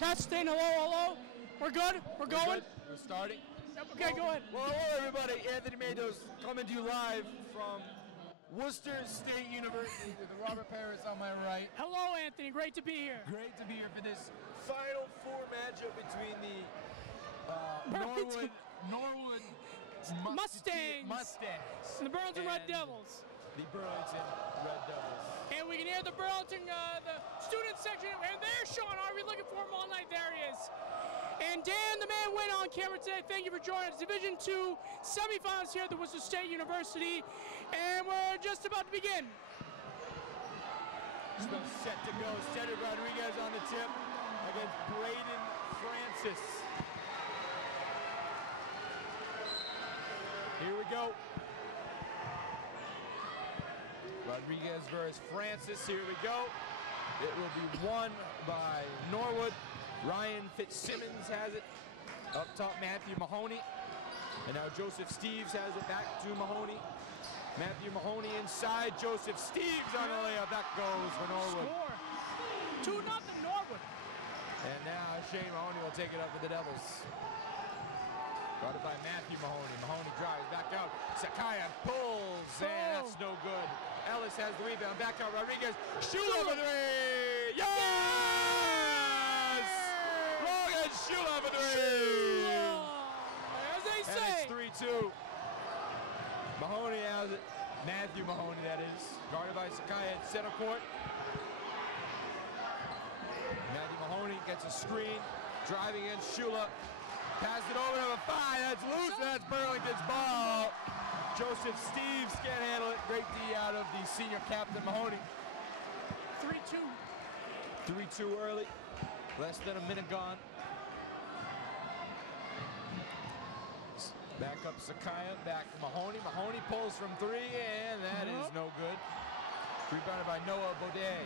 Testing, hello, hello. We're good? We're going? We're starting. Yep, okay, go ahead. Well, hello everybody. Anthony Matos coming to you live from Worcester State University with Robert Parris on my right. Hello, Anthony. Great to be here. Great to be here for this Final Four matchup between the Norwood Mustangs and the Burlington Red Devils. The Burlington Red Devils. And we can hear the Burlington, the student section, and there's Sean. Are we looking for him all night? There he is. And Dan, the man, went on camera today. Thank you for joining us. Division II semifinals here at the Worcester State University, and we're just about to begin. Still set to go. Cedric Rodriguez on the tip against Braden Francis. Here we go. Rodriguez versus Francis. Here we go. It will be won by Norwood. Ryan Fitzsimmons has it. Up top, Matthew Mahoney. And now Joseph Steves has it back to Mahoney. Matthew Mahoney inside. Joseph Steves on the layup. That goes for Norwood. Score. 2-0 Norwood. And now Shane Mahoney will take it up for the Devils. Guarded by Matthew Mahoney. Mahoney drives back out. Sakaya pulls, and that's no good. Ellis has the rebound. Back out Rodriguez. Shoot over three. Yes! Logan, shoot over three. As they say. And it's 3-2. Mahoney has it. Matthew Mahoney, that is. Guarded by Sakaya at center court. Matthew Mahoney gets a screen. Driving in Shula. Pass it over to 5. That's loose. That's Burlington's ball. Joseph Steves can't handle it. Great D out of the senior captain Mahoney. 3-2. 3-2 early. Less than a minute gone. Back up Sakaya. Back to Mahoney. Mahoney pulls from 3, and that is no good. Rebounded by Noah Baudet.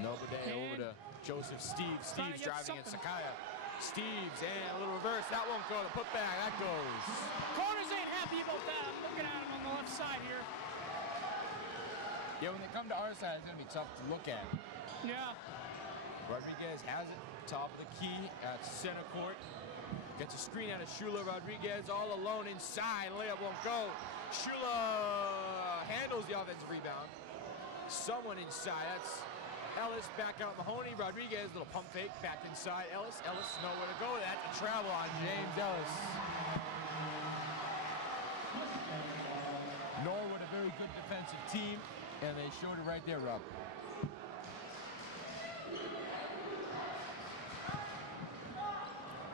Noah Baudet over to Joseph Steves. Steves driving at Sakaya. Steves, and a little reverse. That won't go. The putback, that goes. Corners ain't happy about that. I'm looking at him on the left side here. Yeah, when they come to our side, it's going to be tough to look at. Yeah. Rodriguez has it. Top of the key at center court. Gets a screen out of Shula. Rodriguez all alone inside. Layup won't go. Shula handles the offensive rebound. Someone inside. That's Ellis. Back out Mahoney. Rodriguez, little pump fake. Back inside Ellis. Ellis nowhere to go. That's a travel on James Ellis. Norwood, a very good defensive team, and they showed it right there, Rob.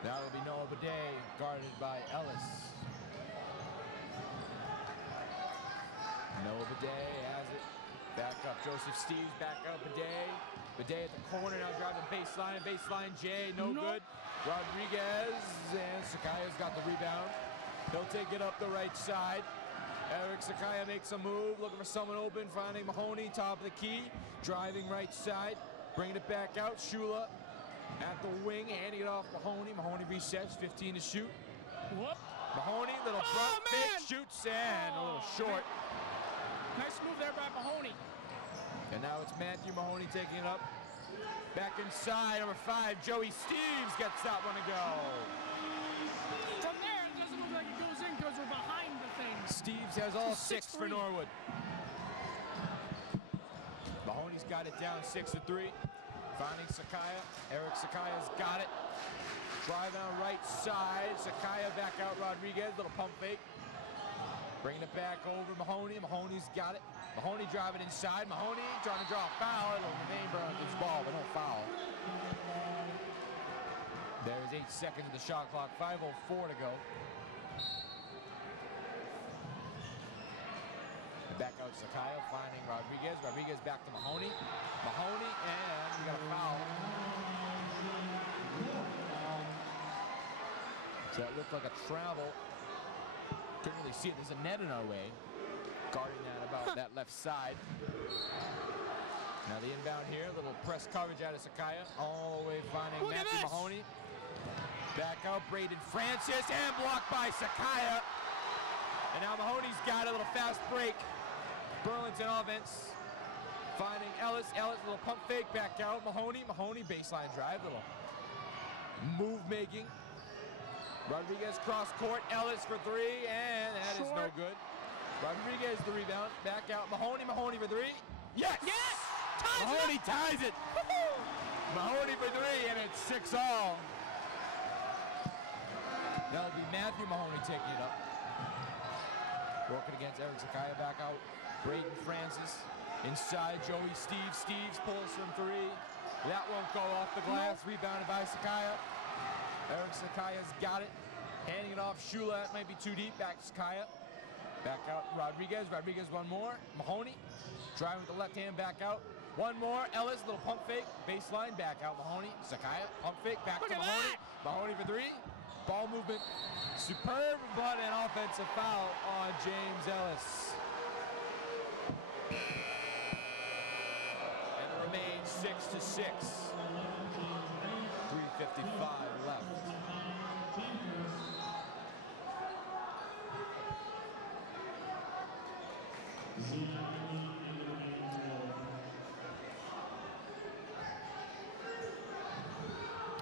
Now it'll be Noah Baudet, guarded by Ellis. Noah Baudet has it. Back up, Joseph Steves, back up, Baudet. Baudet at the corner, now driving baseline. Baseline, Jay, no good. Rodriguez, and Sakaya's got the rebound. He'll take it up the right side. Eric Sakaya makes a move, looking for someone open, finding Mahoney, top of the key. Driving right side, bringing it back out. Shula at the wing, handing it off Mahoney. Mahoney resets, 15 to shoot. Whoop. Mahoney, little front fake, shoots, and a little short. Nice move there by Mahoney. And now it's Matthew Mahoney taking it up. Back inside, number 5, Joey Steves gets that one to go. From there, it doesn't look like it goes in because we're behind the thing. Steves has all 6 for Norwood. Mahoney's got it down 6-3. Finding Sakaya. Eric Sakaya's got it. Driving on right side. Sakaya back out Rodriguez. Little pump fake. Bringing it back over Mahoney. Mahoney's got it. Mahoney driving inside. Mahoney trying to draw a foul. It'll remain Burlington's ball, but no foul. There's 8 seconds of the shot clock. 5:04 to go. Back out Sakaya, finding Rodriguez. Rodriguez back to Mahoney. Mahoney, and we got a foul. So that looked like a travel. Couldn't really see it. There's a net in our way. Guarding that about that left side. Now the inbound here. Little press coverage out of Sakaya. All the way finding Matthew Mahoney. Back out Braden Francis, and blocked by Sakaya. And now Mahoney's got a little fast break. Burlington offense Finding Ellis. Ellis, little pump fake, back out. Mahoney. Mahoney, baseline drive. Little move making. Rodriguez cross court. Ellis for three, and that is no good. Rodriguez the rebound. Back out. Mahoney. Mahoney for three. Yes! Yes! Mahoney ties it. Mahoney for three, and it's 6-all. That'll be Matthew Mahoney taking it up. Working against Eric Sakaya, back out. Braden Francis. Inside, Joey Steves. Steves pulls from three. That won't go off the glass. Rebounded by Sakaya. Eric Sakaya's got it. Handing it off. Shula, that might be too deep. Back to Sakaya. Back out Rodriguez. Rodriguez one more. Mahoney. Driving with the left hand, back out. One more. Ellis, little pump fake. Baseline, back out Mahoney. Sakaya, pump fake, back to Mahoney. Mahoney for three. Ball movement. Superb, but an offensive foul on James Ellis. And it remains 6-6. 3:55 left.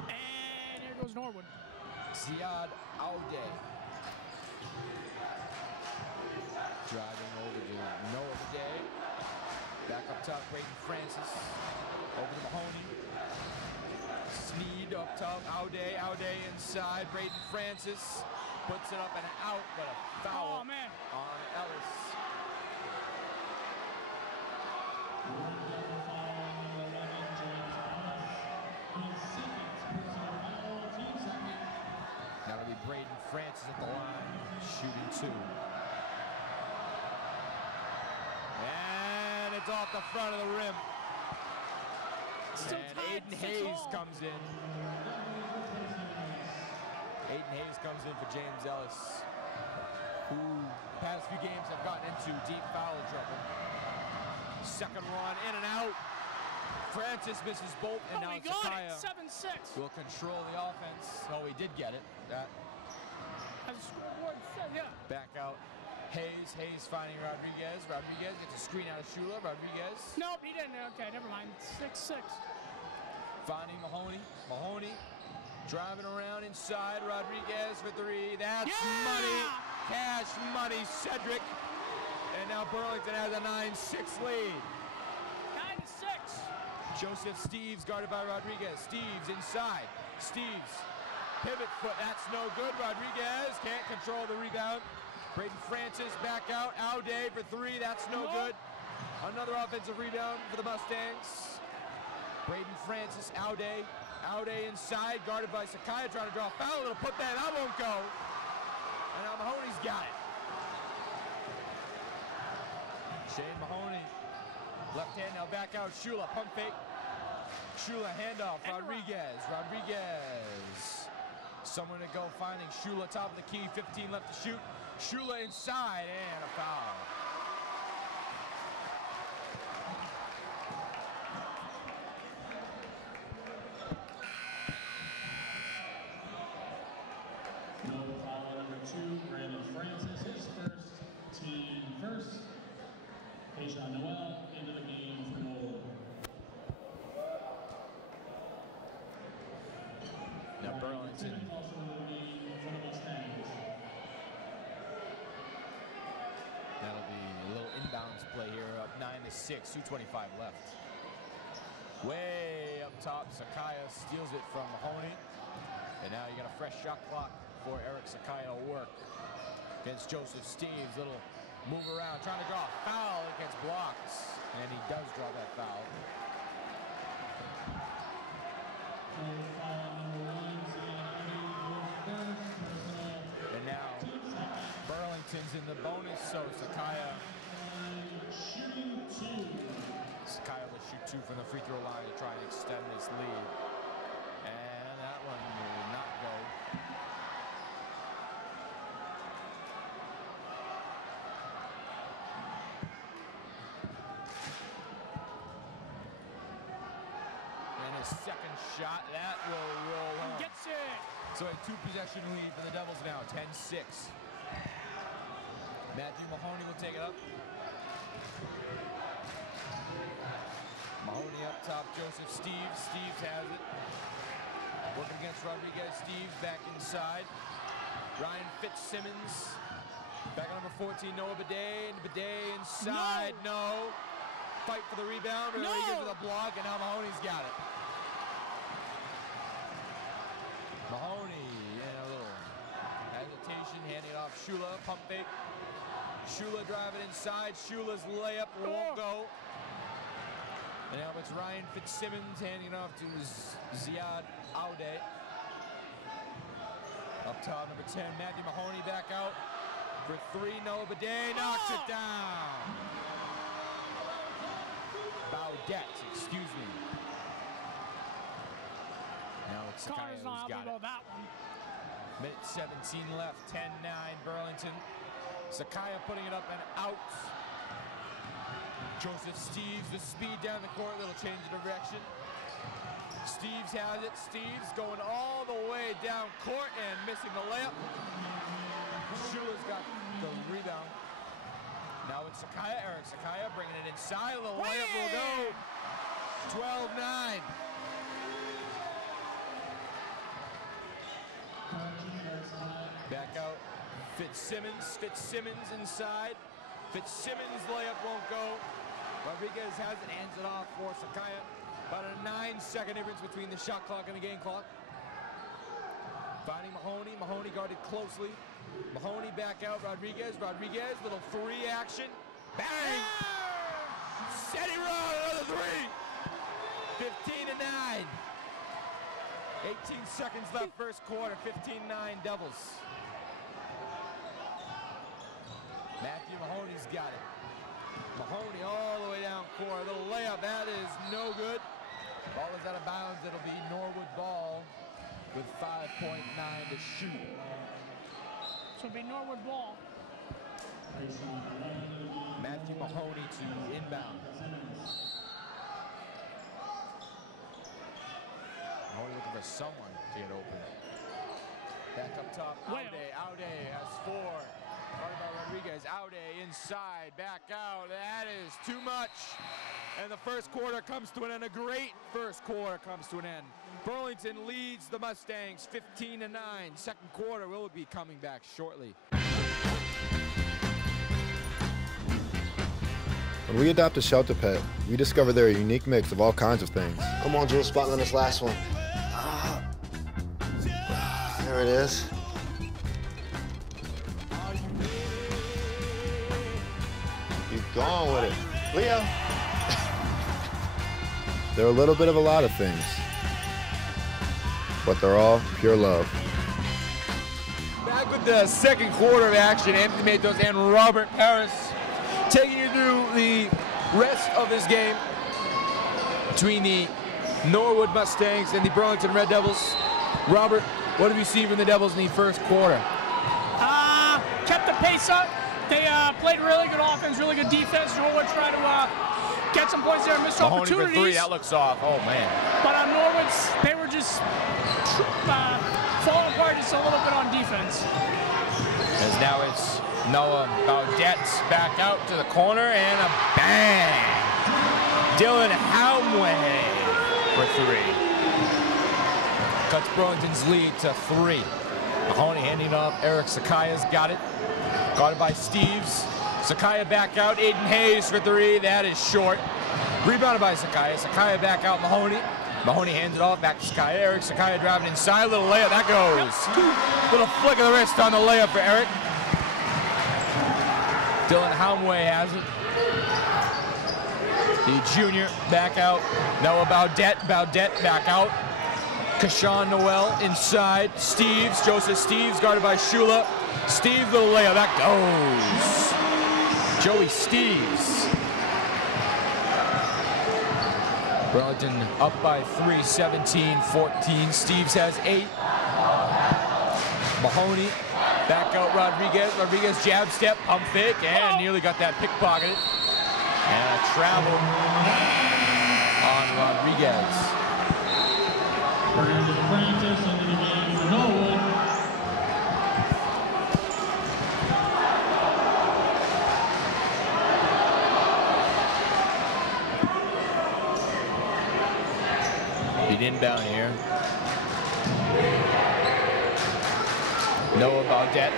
And here goes Norwood. Ziad Aude. Driving over to Noah Day. Back up top, Braden Francis. Over to Mahoney. Sneed up top, Aude. Aude inside, Braden Francis. Puts it up and out, but a foul on Ellis. That'll be Braden Francis at the line, shooting two. And it's off the front of the rim. Still and tied, Aiden Hayes 6-all. comes in. Aiden Hayes comes in for James Ellis, who past few games have gotten into deep foul trouble. Second run, in and out. Francis misses both, and now we got Sakaya it, 7-6. will control the offense. Oh, he did get it. That As a scoreboard said, yeah. back out. Hayes finding Rodriguez. Rodriguez gets a screen out of Shula. Rodriguez Nope, he didn't. Okay, never mind. 6-6. finding Mahoney. Mahoney driving around inside. Rodriguez for three. That's money. Cash money. Cedric. And now Burlington has a 9-6 lead. 9-6. Joseph Steves guarded by Rodriguez. Steves inside. Steves. Pivot foot. That's no good. Rodriguez can't control the rebound. Braden Francis back out. Aude for three. That's no good. Another offensive rebound for the Mustangs. Braden Francis. Aude. Aude inside. Guarded by Sakaya. Trying to draw a foul. It'll put that. That won't go. And now Mahoney's got it. Shane Mahoney. Left hand now back out. Shula. Pump fake. Shula handoff. Rodriguez. Rodriguez. Someone to go finding Shula top of the key. 15 left to shoot. Shula inside and a foul. Foul number 2, Brandon Francis, his first, team first. Keisha Noel into the game for Norwood. Now Burlington. Also in the game for the Mustangs. That'll be a little inbounds play here, up 9-6, 2:25 left. Way up top, Sakaya steals it from Mahoney. And now you got a fresh shot clock for Eric Sakaya to work against Joseph Steves. Little move around, trying to draw a foul. It gets blocked, and he does draw that foul. And now Burlington's in the bonus, so Sakaya will shoot two from the free throw line to try and extend this lead. And that one will not go. And his second shot, that will roll home. Gets it. So a two-possession lead for the Devils now, 10-6. Matthew Mahoney will take it up. Mahoney up top, Joseph Steves. Steves has it. Working against Rodriguez. Steves back inside. Ryan Fitzsimmons. Back on number 14, Noah Bidet. And Bidet inside. No. Fight for the rebound. Rodriguez with a block, and now Mahoney's got it. Mahoney in a little hesitation, handing it off Shula. Pump fake. Shula driving inside. Shula's layup won't go. And now it's Ryan Fitzsimmons handing it off to Ziad Aude. Up top, number 10, Matthew Mahoney back out for three. Noah Bidet knocks it down. Baudet, excuse me. Now it's Sakai who's got it. That one. Minute 17 left, 10-9 Burlington. Sakaya putting it up and out. Joseph Steves, the speed down the court, little change of direction. Steves has it. Steves going all the way down court and missing the layup. Shula's got the rebound. Now it's Sakaya, Eric Sakaya bringing it inside. The layup will go. 12-9. Back out. Fitzsimmons inside. Fitzsimmons layup won't go. Rodriguez has it, hands it off for Sakaya. About a 9-second difference between the shot clock and the game clock. Finding Mahoney. Mahoney guarded closely. Mahoney back out. Rodriguez. Rodriguez, little three action. Bang! Set it wrong, another three. 15-9. 18 seconds left first quarter. 15-9 Devils. Matthew Mahoney's got it. Mahoney all the way down court. A little layup. That is no good. Ball is out of bounds. It'll be Norwood ball with 5.9 to shoot. So it'll be Norwood ball. Matthew Mahoney to inbound. Mahoney looking for someone to get open. Back up top. Aude has four. Guarded by Rodriguez. Aude inside. Back out. That is too much. And the first quarter comes to an end. A great first quarter comes to an end. Burlington leads the Mustangs 15-9. Second quarter will be coming back shortly. When we adopt a shelter pet, we discover they're a unique mix of all kinds of things. Come on, Jules, spot me on this last one. There it is. Keep going with it. Leo. They're a little bit of a lot of things, but they're all pure love. Back with the second quarter of action, Anthony Matos and Robert Parris taking you through the rest of this game between the Norwood Mustangs and the Burlington Red Devils. Robert, what have you seen from the Devils in the first quarter? Kept the pace up. They played really good offense, really good defense. Norwood tried to get some points there, missed Mahoney opportunities. for three, that looks off. Oh, man. But on Norwood's, they were just falling apart just a little bit on defense. As now it's Noah Baudet back out to the corner and a bang. Dylan Haumway for three. Cuts Burlington's lead to three. Mahoney handing it off. Eric Sakaya's got it. Guarded by Steves. Sakaya back out. Aiden Hayes for three. That is short. Rebounded by Sakaya. Sakaya back out. Mahoney. Mahoney hands it off back to Sakaya. Eric Sakaya driving inside. Little layup. That goes. Little flick of the wrist on the layup for Eric. Dylan Haumway has it. The junior back out. Noah Baudet. Baudet back out. Kashawn Noel inside. Steves. Joseph Steves guarded by Shula. Steves, little layup. That goes. Joey Steves. Burlington up by 3, 17-14. Steves has 8. Mahoney back out Rodriguez. Rodriguez jab step, pump fake, and nearly got that pickpocketed. And a travel on Rodriguez. Brandon Francis into the game for Norwood. inbound here. Noah Baudet.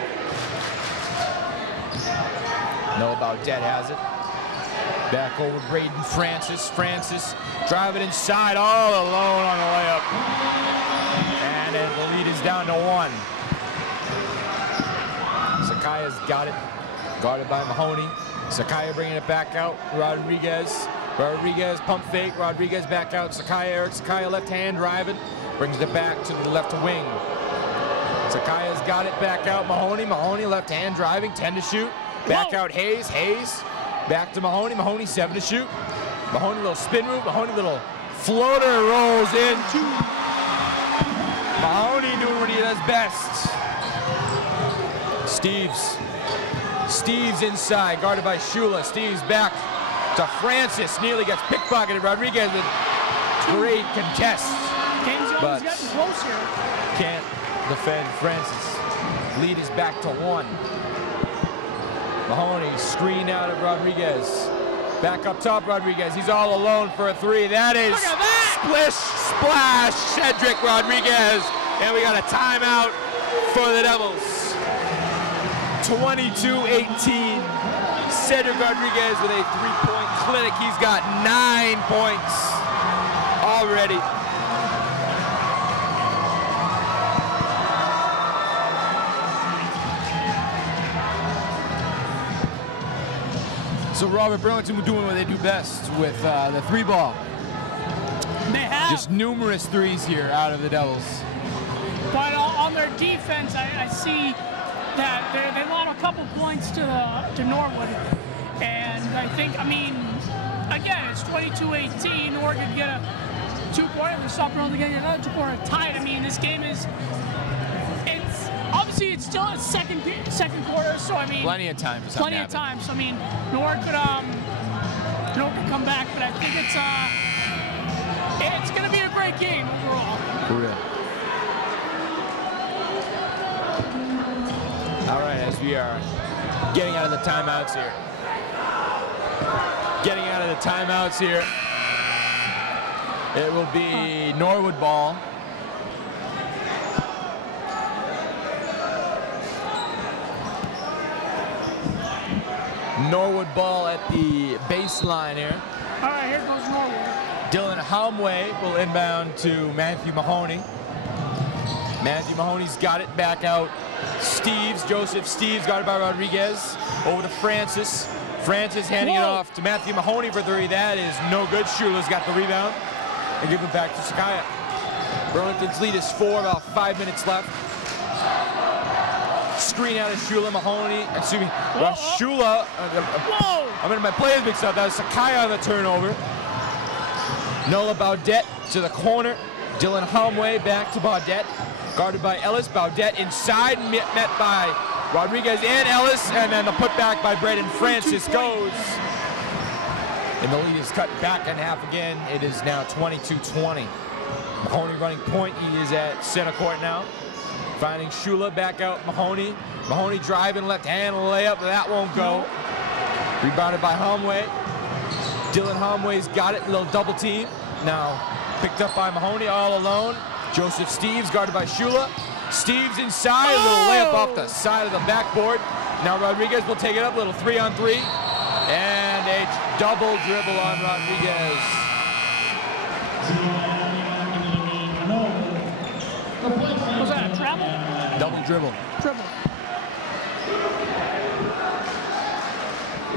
Noah Baudet has it. Back over Braden Francis. Francis driving inside all alone on the layup. And then the lead is down to 1. Sakaya's got it. Guarded by Mahoney. Sakaya bringing it back out. Rodriguez. Rodriguez pump fake. Rodriguez back out. Sakaya, Eric Sakaya left hand driving. Brings it back to the left wing. Sakaya's got it back out. Mahoney. Mahoney left hand driving. 10 to shoot. Back out Hayes. Hayes. Back to Mahoney. Mahoney 7 to shoot. Mahoney little spin move. Mahoney little floater rolls in. Mahoney doing what he does best. Steves inside, guarded by Shula. Steves back to Francis. Nearly gets pickpocketed. Rodriguez with great contest. But getting close here. Can't defend Francis. Lead is back to 1. Mahoney screen out of Rodriguez. Back up top, Rodriguez. He's all alone for a 3. That is splish, splash, Cedric Rodriguez. And we got a timeout for the Devils. 22-18. Cedric Rodriguez with a 3-point clinic. He's got 9 points already. So Robert, Burlington doing what they do best with the 3-ball. They have. Just numerous 3s here out of the Devils. But on their defense, I see that they allowed a couple points to Norwood. And I think, I mean, again, it's 22-18. Norwood could get a 2-pointer for something, only get another 2-pointer tied. I mean, this game is, obviously it's still a second quarter, so I mean, plenty of time for something. Plenty of time. So I mean, Norwood could come back, but I think it's going to be a great game overall. For real. All right, as we are getting out of the timeouts here. It will be Norwood ball. Norwood ball at the baseline here. All right, here goes Norwood. Dylan Homway will inbound to Matthew Mahoney. Matthew Mahoney's got it back out. Joseph Steves guarded by Rodriguez. Over to Francis. Francis handing it off to Matthew Mahoney for 3. That is no good. Shula's got the rebound. And give it back to Sakaya. Burlington's lead is 4, about 5 minutes left. Screen out of Shula. Mahoney, excuse me. Shula. I'm in my players mixed up. That was Sakaya on the turnover. Noah Baudet to the corner. Dylan Homway back to Baudet. Guarded by Ellis. Baudet inside, met by Rodriguez and Ellis, and then the putback by Braden Francis goes. And the lead is cut back in half again. It is now 22-20. Mahoney running point. He is at center court now. Finding Shula back out. Mahoney. Mahoney driving left hand layup. That won't go. Rebounded by Homway. Dylan Homway's got it. A little double team. Now picked up by Mahoney all alone. Joseph Steves guarded by Shula. Steves inside, a little layup off the side of the backboard. Now Rodriguez will take it up, a little 3-on-3. And a double dribble on Rodriguez. Was that a travel? Double dribble.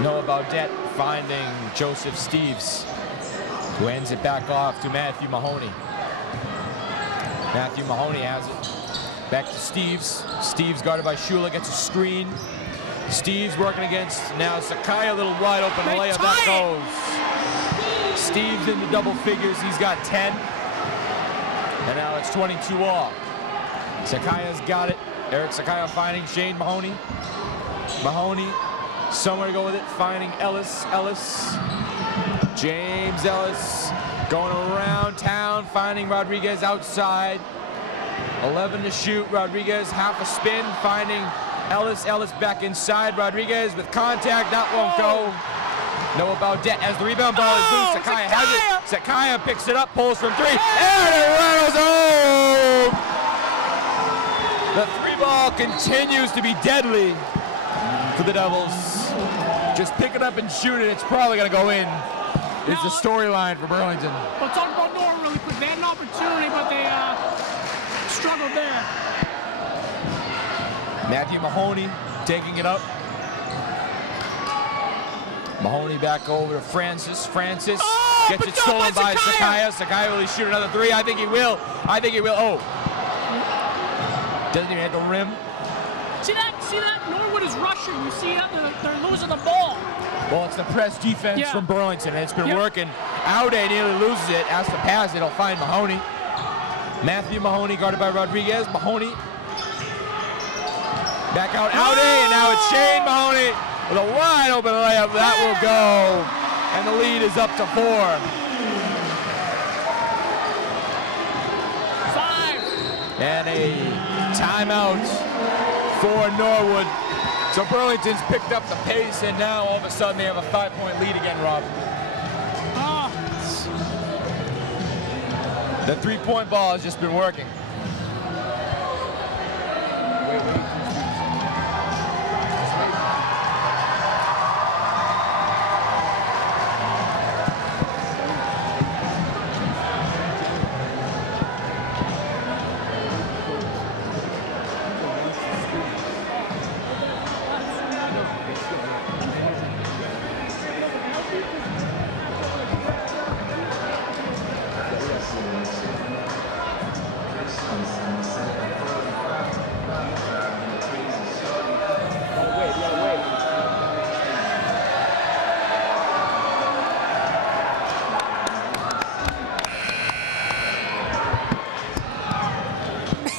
Noah Baudet finding Joseph Steves, who ends it back off to Matthew Mahoney. Matthew Mahoney has it. Back to Steves. Steves guarded by Shula, gets a screen. Steves working against now Sakaya, a little wide open layup. That goes. Steves into double figures. He's got 10. And now it's 22 all. Sakaya's got it. Eric Sakaya finding Shane Mahoney. Mahoney, somewhere to go with it. Finding Ellis. James Ellis going around town, finding Rodriguez outside. 11 to shoot. Rodriguez half a spin, finding Ellis. Ellis back inside. Rodriguez with contact. That won't go. Noah Baudet as the rebound ball is loose. Sakai has it. Sakai picks it up, pulls from 3, and it rattles home! The 3-ball continues to be deadly for the Devils. Just pick it up and shoot it. It's probably going to go in. It's the storyline for Burlington. We'll talk about Norwood really quick. They had an opportunity, but they struggled there. Matthew Mahoney taking it up. Mahoney back over to Francis. Francis gets it stolen by Sakai. Sakai will he shoot another 3? I think he will. I think he will. Oh. Doesn't even hit the rim. See that? Norwood is rushing. You see that? They're losing the ball. Well, it's the press defense from Burlington, and it's been working. Aude nearly loses it. Has to pass it. He'll find Mahoney. Matthew Mahoney guarded by Rodriguez. Mahoney back out. Aude, and now it's Shane Mahoney with a wide open layup. That will go, and the lead is up to 4. 5. And a timeout for Norwood. So Burlington's picked up the pace, and now all of a sudden they have a 5-point lead again, Rob. The 3-point ball has just been working.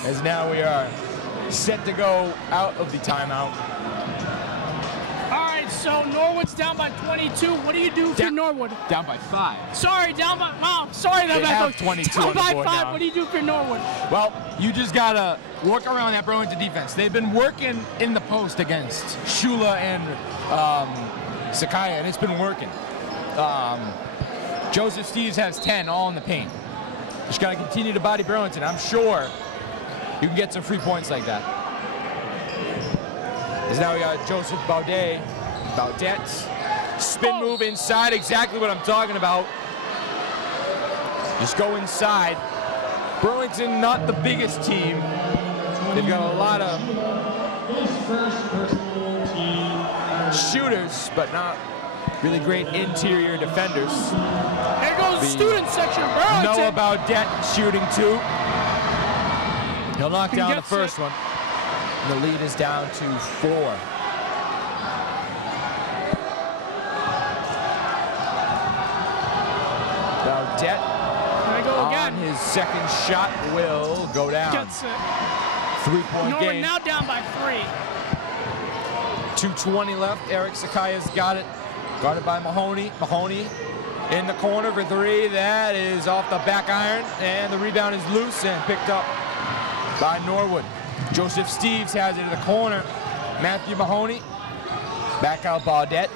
As now we are set to go out of the timeout. All right, so Norwood's down by 22. What do you do for Norwood? Down by 5. Sorry, down by, sorry. They have 22 down on the by board 5. now. What do you do for Norwood? Well, you just gotta work around that Burlington defense. They've been working in the post against Shula and Sakai, and it's been working. Joseph Steves has 10 all in the paint. Just gotta continue to body Burlington. I'm sure you can get some free points like that. As now we got Joseph Baudet. Spin move inside, exactly what I'm talking about. Just go inside. Burlington, not the biggest team. They've got a lot of shooters, but not really great interior defenders. There goes the student section of Burlington. Noah Baudet shooting 2. He'll knock down the first one. The lead is down to 4. Baudet on his second shot will go down. Gets it. 3-point Norwood game. now down by 3. 2:20 left. Eric Sakai's got it. Guarded by Mahoney. Mahoney in the corner for 3. That is off the back iron, and the rebound is loose and picked up by Norwood. Joseph Steves has it in the corner. Matthew Mahoney. Back out Baudet.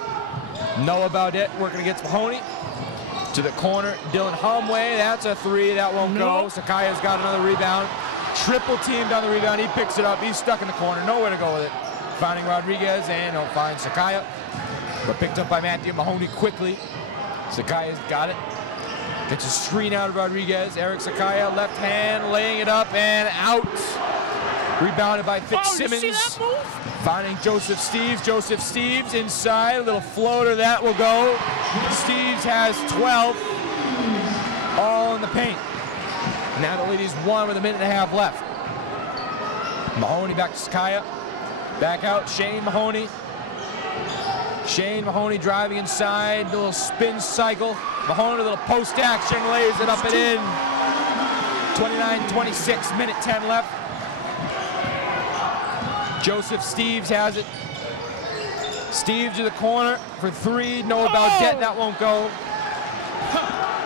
Noah Baudet working against Mahoney. To the corner, Dylan Humway. That's a 3. That won't go. Sakai has got another rebound. Triple teamed on the rebound. He picks it up. He's stuck in the corner. Nowhere to go with it. Finding Rodriguez, and he'll find Sakai. But picked up by Matthew Mahoney quickly. Sakai's got it. Gets a screen out of Rodriguez. Eric Sakai, left hand, laying it up and out. Rebounded by Fitzsimmons. Did you see that move? Finding Joseph Steves. Joseph Steves inside. A little floater. That will go. Steves has 12. All in the paint. Now the lead is 1 with a minute and a half left. Mahoney back to Sakai. Back out. Shane Mahoney. Shane Mahoney driving inside. A little spin cycle. Mahoney, a little post action. Lays it up and in. 29-26. Minute 10 left. Joseph Steves has it. Steves to the corner for 3. Noah Baudet, that won't go.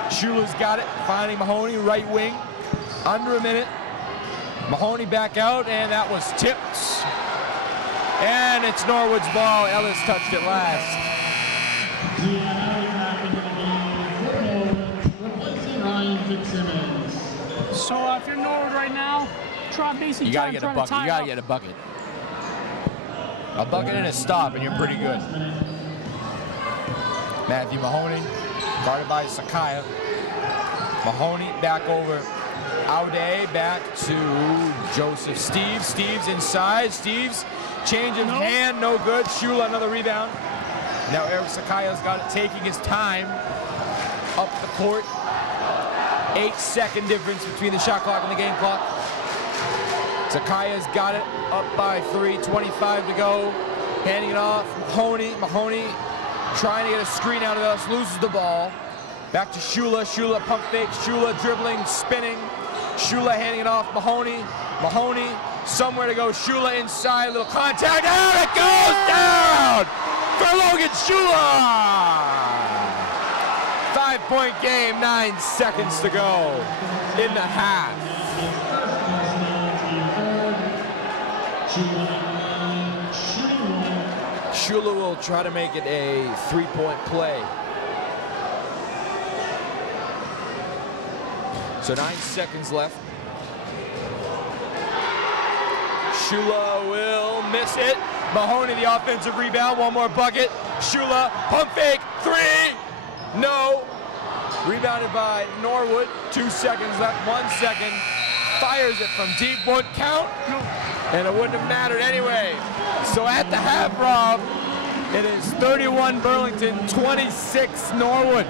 Shula's got it. Finding Mahoney, right wing. Under a minute. Mahoney back out, and that was tipped. And it's Norwood's ball. Ellis touched it last. back into the game for Norwood, replacing Ryan Fitzsimmons. So if you're Norwood right now, try basically You gotta get a bucket. You gotta get a bucket. A bucket and a stop, and you're pretty good. Matthew Mahoney, guarded by Sakaya. Mahoney back over. Aude back to Joseph Steves. Steves inside. Steves, change of hand, no good. Shula, another rebound. Now Eric Sakaya's got it, taking his time up the court. 8-second difference between the shot clock and the game clock. Sakaya's got it, up by 3, 25 to go. Handing it off, Mahoney trying to get a screen out of us, loses the ball. Back to Shula, Shula pump fake, Shula dribbling, spinning. Shula handing it off, Mahoney, somewhere to go, Shula inside, little contact, and it goes down for Logan Shula! 5-point game, 9 seconds to go in the half. Shula will try to make it a 3-point play. So 9 seconds left. Shula will miss it. Mahoney, the offensive rebound, one more bucket. Shula, pump fake, 3, no. Rebounded by Norwood, 2 seconds left, 1 second. Fires it from deep, won't count, and it wouldn't have mattered anyway. So at the half, Rob, it is 31 Burlington, 26 Norwood.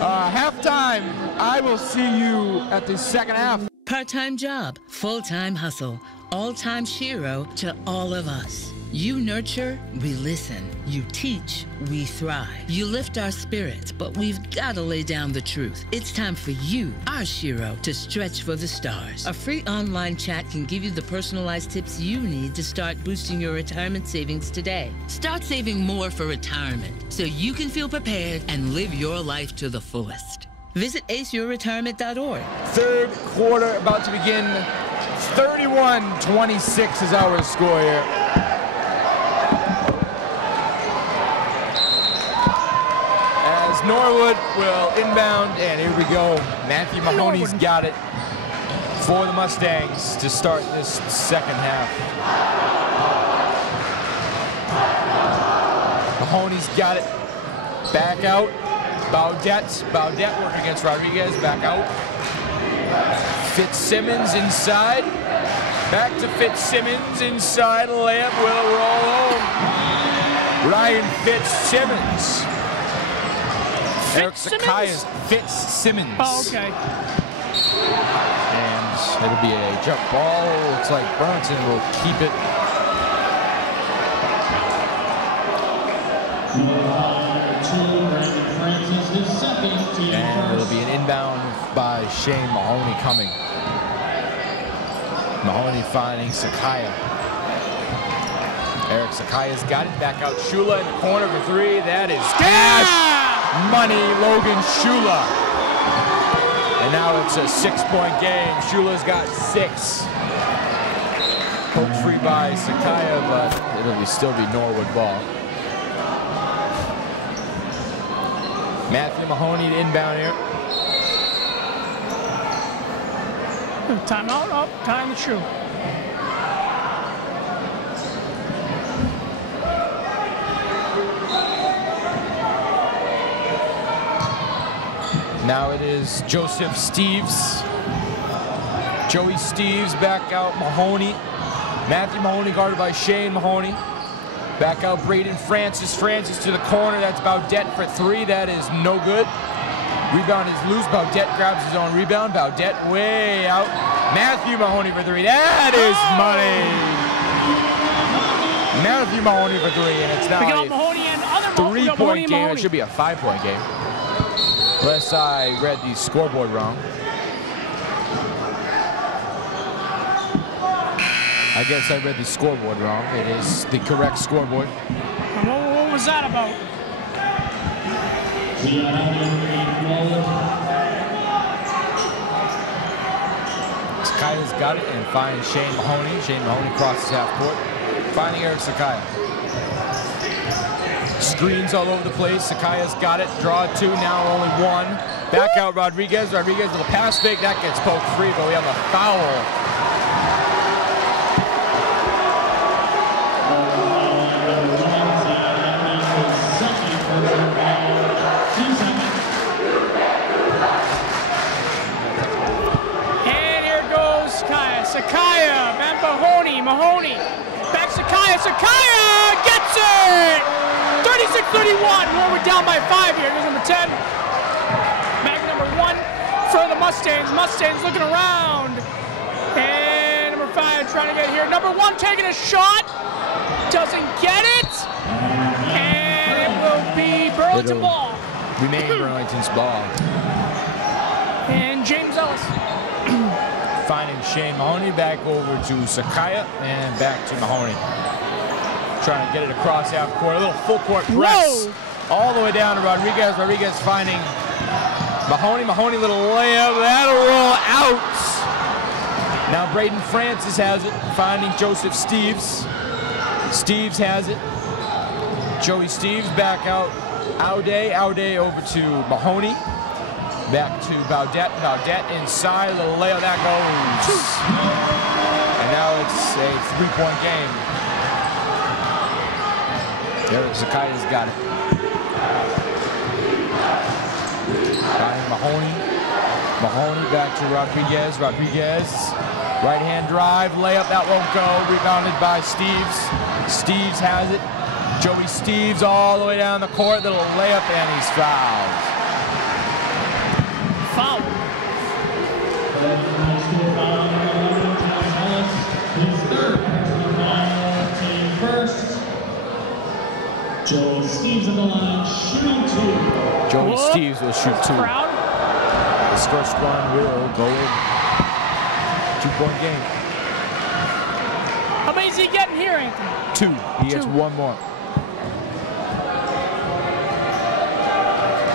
Halftime, I will see you at the second half. Part-time job, full-time hustle, all-time shiro to all of us. You nurture, we listen. You teach, we thrive. You lift our spirits, but we've got to lay down the truth. It's time for you, our shiro, to stretch for the stars. A free online chat can give you the personalized tips you need to start boosting your retirement savings today. Start saving more for retirement so you can feel prepared and live your life to the fullest. Visit aceyourretirement.org. Third quarter about to begin. 31-26 is our score here. As Norwood will inbound, and here we go. Matthew Mahoney's got it for the Mustangs to start this second half. Mahoney's got it. Back out. Baudet working against Rodriguez, back out. Fitzsimmons inside. Back to Fitzsimmons inside. Layup will roll home. Ryan Fitzsimmons. Eric Sakaya's Fitzsimmons. Oh, okay. And it'll be a jump ball. Looks like Burlington will keep it. And it'll be an inbound by Shane Mahoney coming. Mahoney finding Sakaya. Eric Sakaya's got it. Back out Shula in the corner for 3. That is cash money, Logan Shula. And now it's a 6-point game. Shula's got 6. Poked free by Sakaya, but it'll still be Norwood ball. Matthew Mahoney to inbound here. Timeout, up, tying the shoe. Now it is Joseph Steves. Joey Steves back out Mahoney. Matthew Mahoney guarded by Shane Mahoney. Back out Braden Francis. Francis to the corner. That's Baudet for 3. That is no good. Rebound is loose. Baudet grabs his own rebound. Baudet way out. Matthew Mahoney for 3. That is money. Matthew Mahoney for 3, and it's now a 3-point game. It should be a 5-point game. Unless I read the scoreboard wrong. I guess I read the scoreboard wrong. It is the correct scoreboard. What was that about? Sakaya's got it and finds Shane Mahoney. Shane Mahoney crosses half court, finding Eric Sakaya. Screens all over the place. Sakaya's got it. Draw 2, now only 1. Back out Rodriguez. Rodriguez, little pass fake. That gets poked free, but we have a foul. And here goes Sakaya, man, Mahoney. Back Sakaya gets it! 36-31, Norwood down by 5 here. Here's number 10. Back number 1 for the Mustangs. Mustangs looking around. And number 5 trying to get here. Number 1 taking a shot. Doesn't get it. And it will be Burlington ball. Remain Burlington's ball. And James Ellis. Finding Shane Mahoney, back over to Sakaya, and back to Mahoney. Trying to get it across half court. A little full court press. Whoa. All the way down to Rodriguez. Rodriguez finding Mahoney. Mahoney, little layup. That'll roll out. Now Braden Francis has it. Finding Joseph Steves. Steves has it. Joey Steves back out. Aude over to Mahoney. Back to Baudette. Baudette inside. A little layup. That goes. And now it's a 3-point game. Eric Sakaya's got it. Ryan Mahoney. Mahoney back to Rodriguez. Rodriguez. Right hand drive. Layup. That won't go. Rebounded by Steves. Steves has it. Joey Steves all the way down the court. Little layup, and he's fouled. Foul. His third personal foul, team first. Joey Steves on the line, shooting 2. Joey Steves will shoot 2. Crowd. This first one will go in. 2-point game. How many is he getting here, Anthony? 2. He gets 1 more.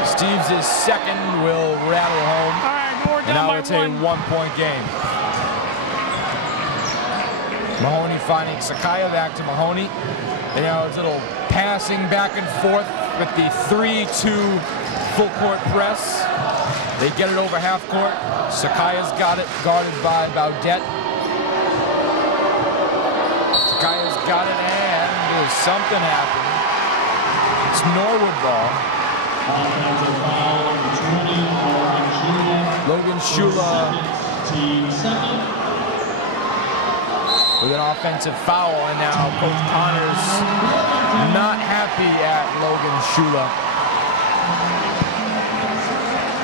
Steves' second will rattle home. All right, Norwood And down now by it's 1. a 1-point game. Mahoney finding Sakaya, back to Mahoney. And now it's a little passing back and forth with the 3-2 full court press. They get it over half court. Sakaya's got it, guarded by Baudette. Sakaya's got it, and there's something happening. It's Norwood ball. Offensive foul, 20 Logan Shula team second. with an offensive foul, and now Coach Connor's not happy at Logan Shula.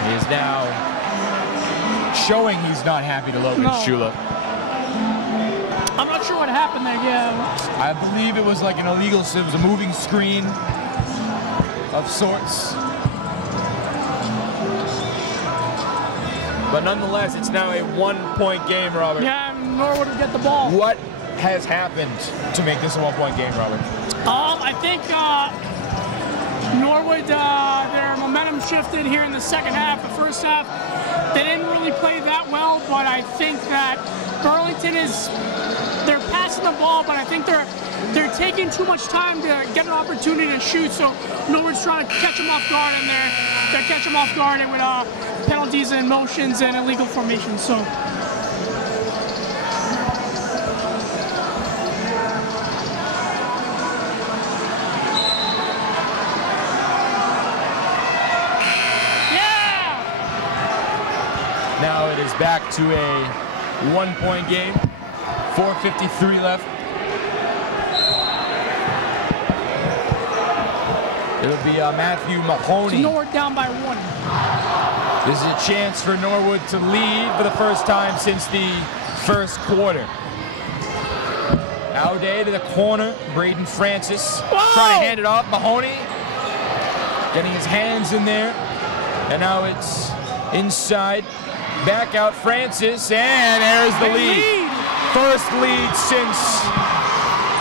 He is now showing he's not happy to Logan Shula. I'm not sure what happened there, yeah. I believe it was like an illegal, it was a moving screen of sorts. But nonetheless, it's now a 1-point game, Robert. Yeah, Norwood will get the ball. What has happened to make this a 1-point game, Robert? I think Norwood, their momentum shifted here in the second half. The first half, they didn't really play that well, but I think that Burlington they're passing the ball, but I think they're taking too much time to get an opportunity to shoot, so Norwood's trying to catch them off guard, and they're catching them off guard and with penalties and motions and illegal formations, so. Now it is back to a 1-point game. 4:53 left. It'll be Matthew Mahoney. So Norwood down by 1. This is a chance for Norwood to lead for the first time since the first quarter. Aude to the corner. Braden Francis trying to hand it off. Mahoney getting his hands in there. And now it's inside. Back out Francis, and there's the lead. First lead since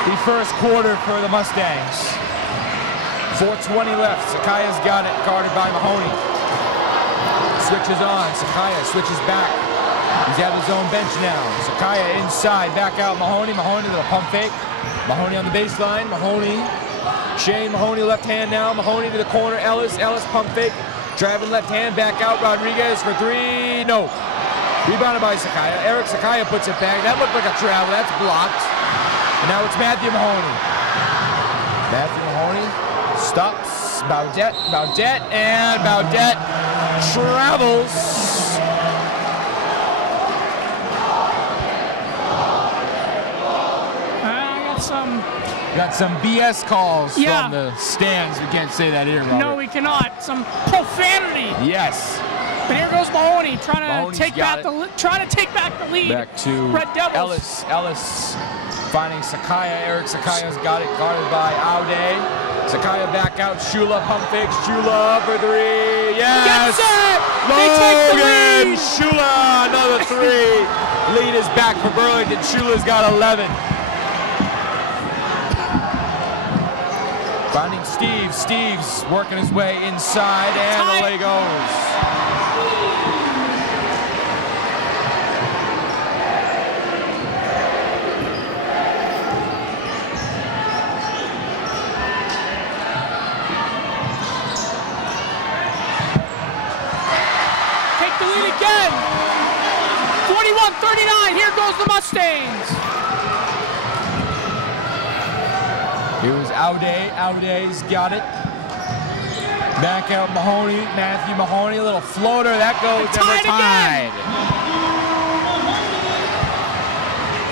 the first quarter for the Mustangs. 4:20 left. Sakaya's got it, guarded by Mahoney. Switches on. Sakaya switches back. He's at his own bench now. Sakaya inside, back out Mahoney. Mahoney, little pump fake. Mahoney on the baseline. Mahoney Shane Mahoney left hand now. Mahoney to the corner. Ellis pump fake. Driving left hand, back out. Rodriguez for three. No. Rebounded by Sakaya. Eric Sakaya puts it back. That looked like a travel. That's blocked. And now it's Matthew Mahoney. Matthew Mahoney stops. Baudette, and Baudette travels. Got some BS calls from the stands. We can't say that here, Robert. No, we cannot. Some profanity. Yes. But here goes Mahoney trying to take back the lead. Back to Red Devils. Ellis finding Sakaya. Eric Sakaya's got it, guarded by Aude. Sakaya back out. Shula pump fake. Shula for three. Yes. Gets it. They take the lead. Shula another three. Lead is back for Burlington. Shula's got 11. Finding Steve. Steve's working his way inside, and away goes. Take the lead again. 41-39. Here goes the Mustangs. Here's Aude. Aude's got it. Back out Mahoney. Matthew Mahoney, a little floater. That goes and we're tied.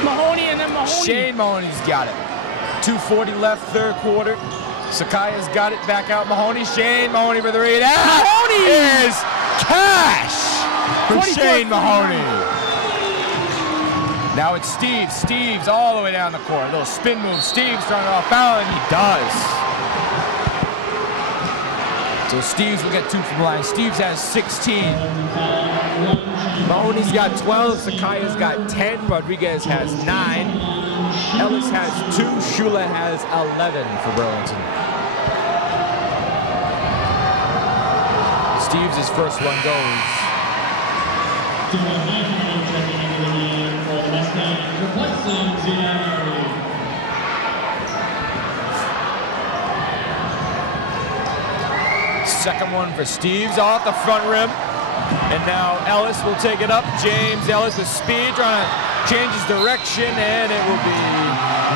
Mahoney and then Mahoney. Shane Mahoney's got it. 2:40 left, third quarter. Sakaya's got it. Back out Mahoney. Shane Mahoney for three. That is cash for Shane Mahoney. Now it's Steve. Steve's all the way down the court. A little spin move. Steve's trying to off foul, and he does. So Steve's will get 2 from the line. Steve's has 16. Mahoney's got 12. Sakaya's got 10. Rodriguez has 9. Ellis has 2. Shula has 11 for Burlington. Steve's his first one goes. Second one for Steve's off the front rim. And now Ellis will take it up. James Ellis with speed, trying to change his direction, and it will be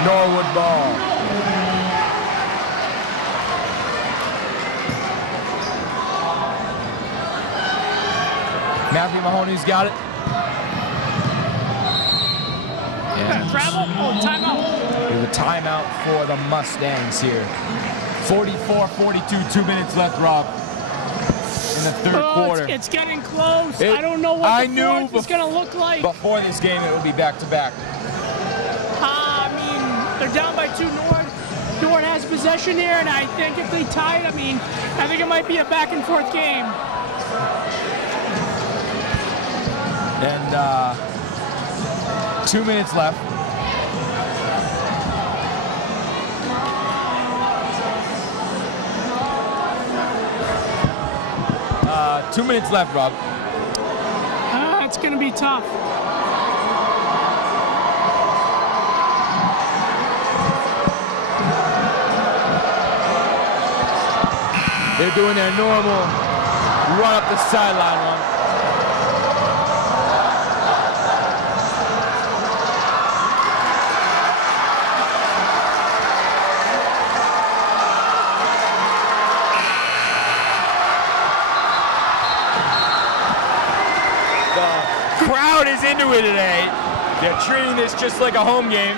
Norwood ball. Matthew Mahoney's got it. And travel? Oh, timeout. There's a timeout for the Mustangs here. 44-42, 2 minutes left, Rob, in the third quarter. It's getting close. I don't know what the fourth is going to look like. Before this game, it will be back-to-back. I mean, they're down by 2 Norwood. Norwood has possession here, and I think if they tie it, I think it might be a back-and-forth game. And 2 minutes left. Two minutes left, Rob. It's going to be tough. They're doing their normal run up the sideline run. Crowd is into it today. They're treating this just like a home game.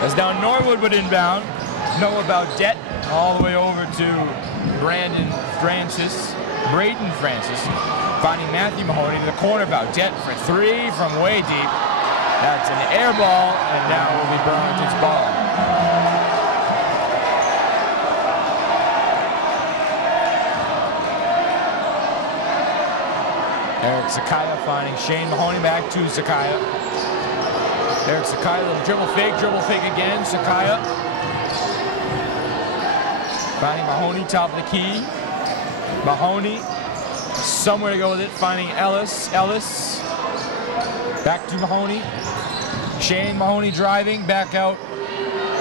As now Norwood would inbound. Noah Baudette all the way over to Braden Francis. Finding Matthew Mahoney to the corner. Baudette for 3 from way deep. That's an air ball, and now it will be Burlington's ball. Eric Sakaya finding Shane Mahoney, back to Sakaya. Eric Sakaya, little dribble fake again. Sakaya finding Mahoney, top of the key. Mahoney, somewhere to go with it, finding Ellis. Back to Mahoney. Shane Mahoney driving, back out.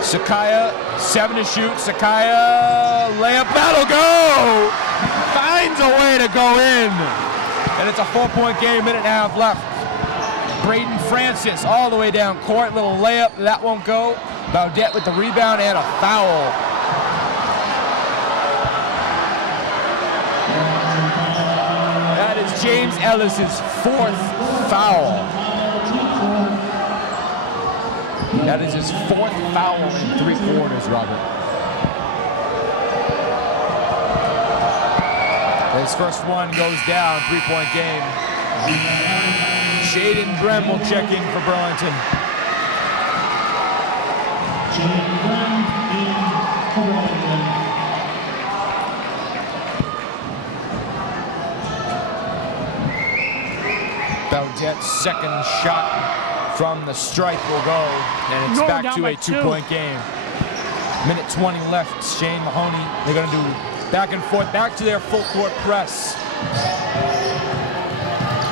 Sakaya, 7 to shoot. Sakaya, layup, that'll go! Finds a way to go in. And it's a 4-point game, minute and a half left. Braden Francis all the way down court, little layup, that won't go. Baudette with the rebound and a foul. That is James Ellis's 4th foul. That is his 4th foul in 3 quarters, Robert. His first one goes down, 3-point game. Shaden Bremel checking for Burlington. Jaden Brem in for Burlington. Baudette's second shot from the stripe will go, and it's back to a 2-point game. Minute 20 left. Shane Mahoney, they're going to do back and forth, back to their full court press.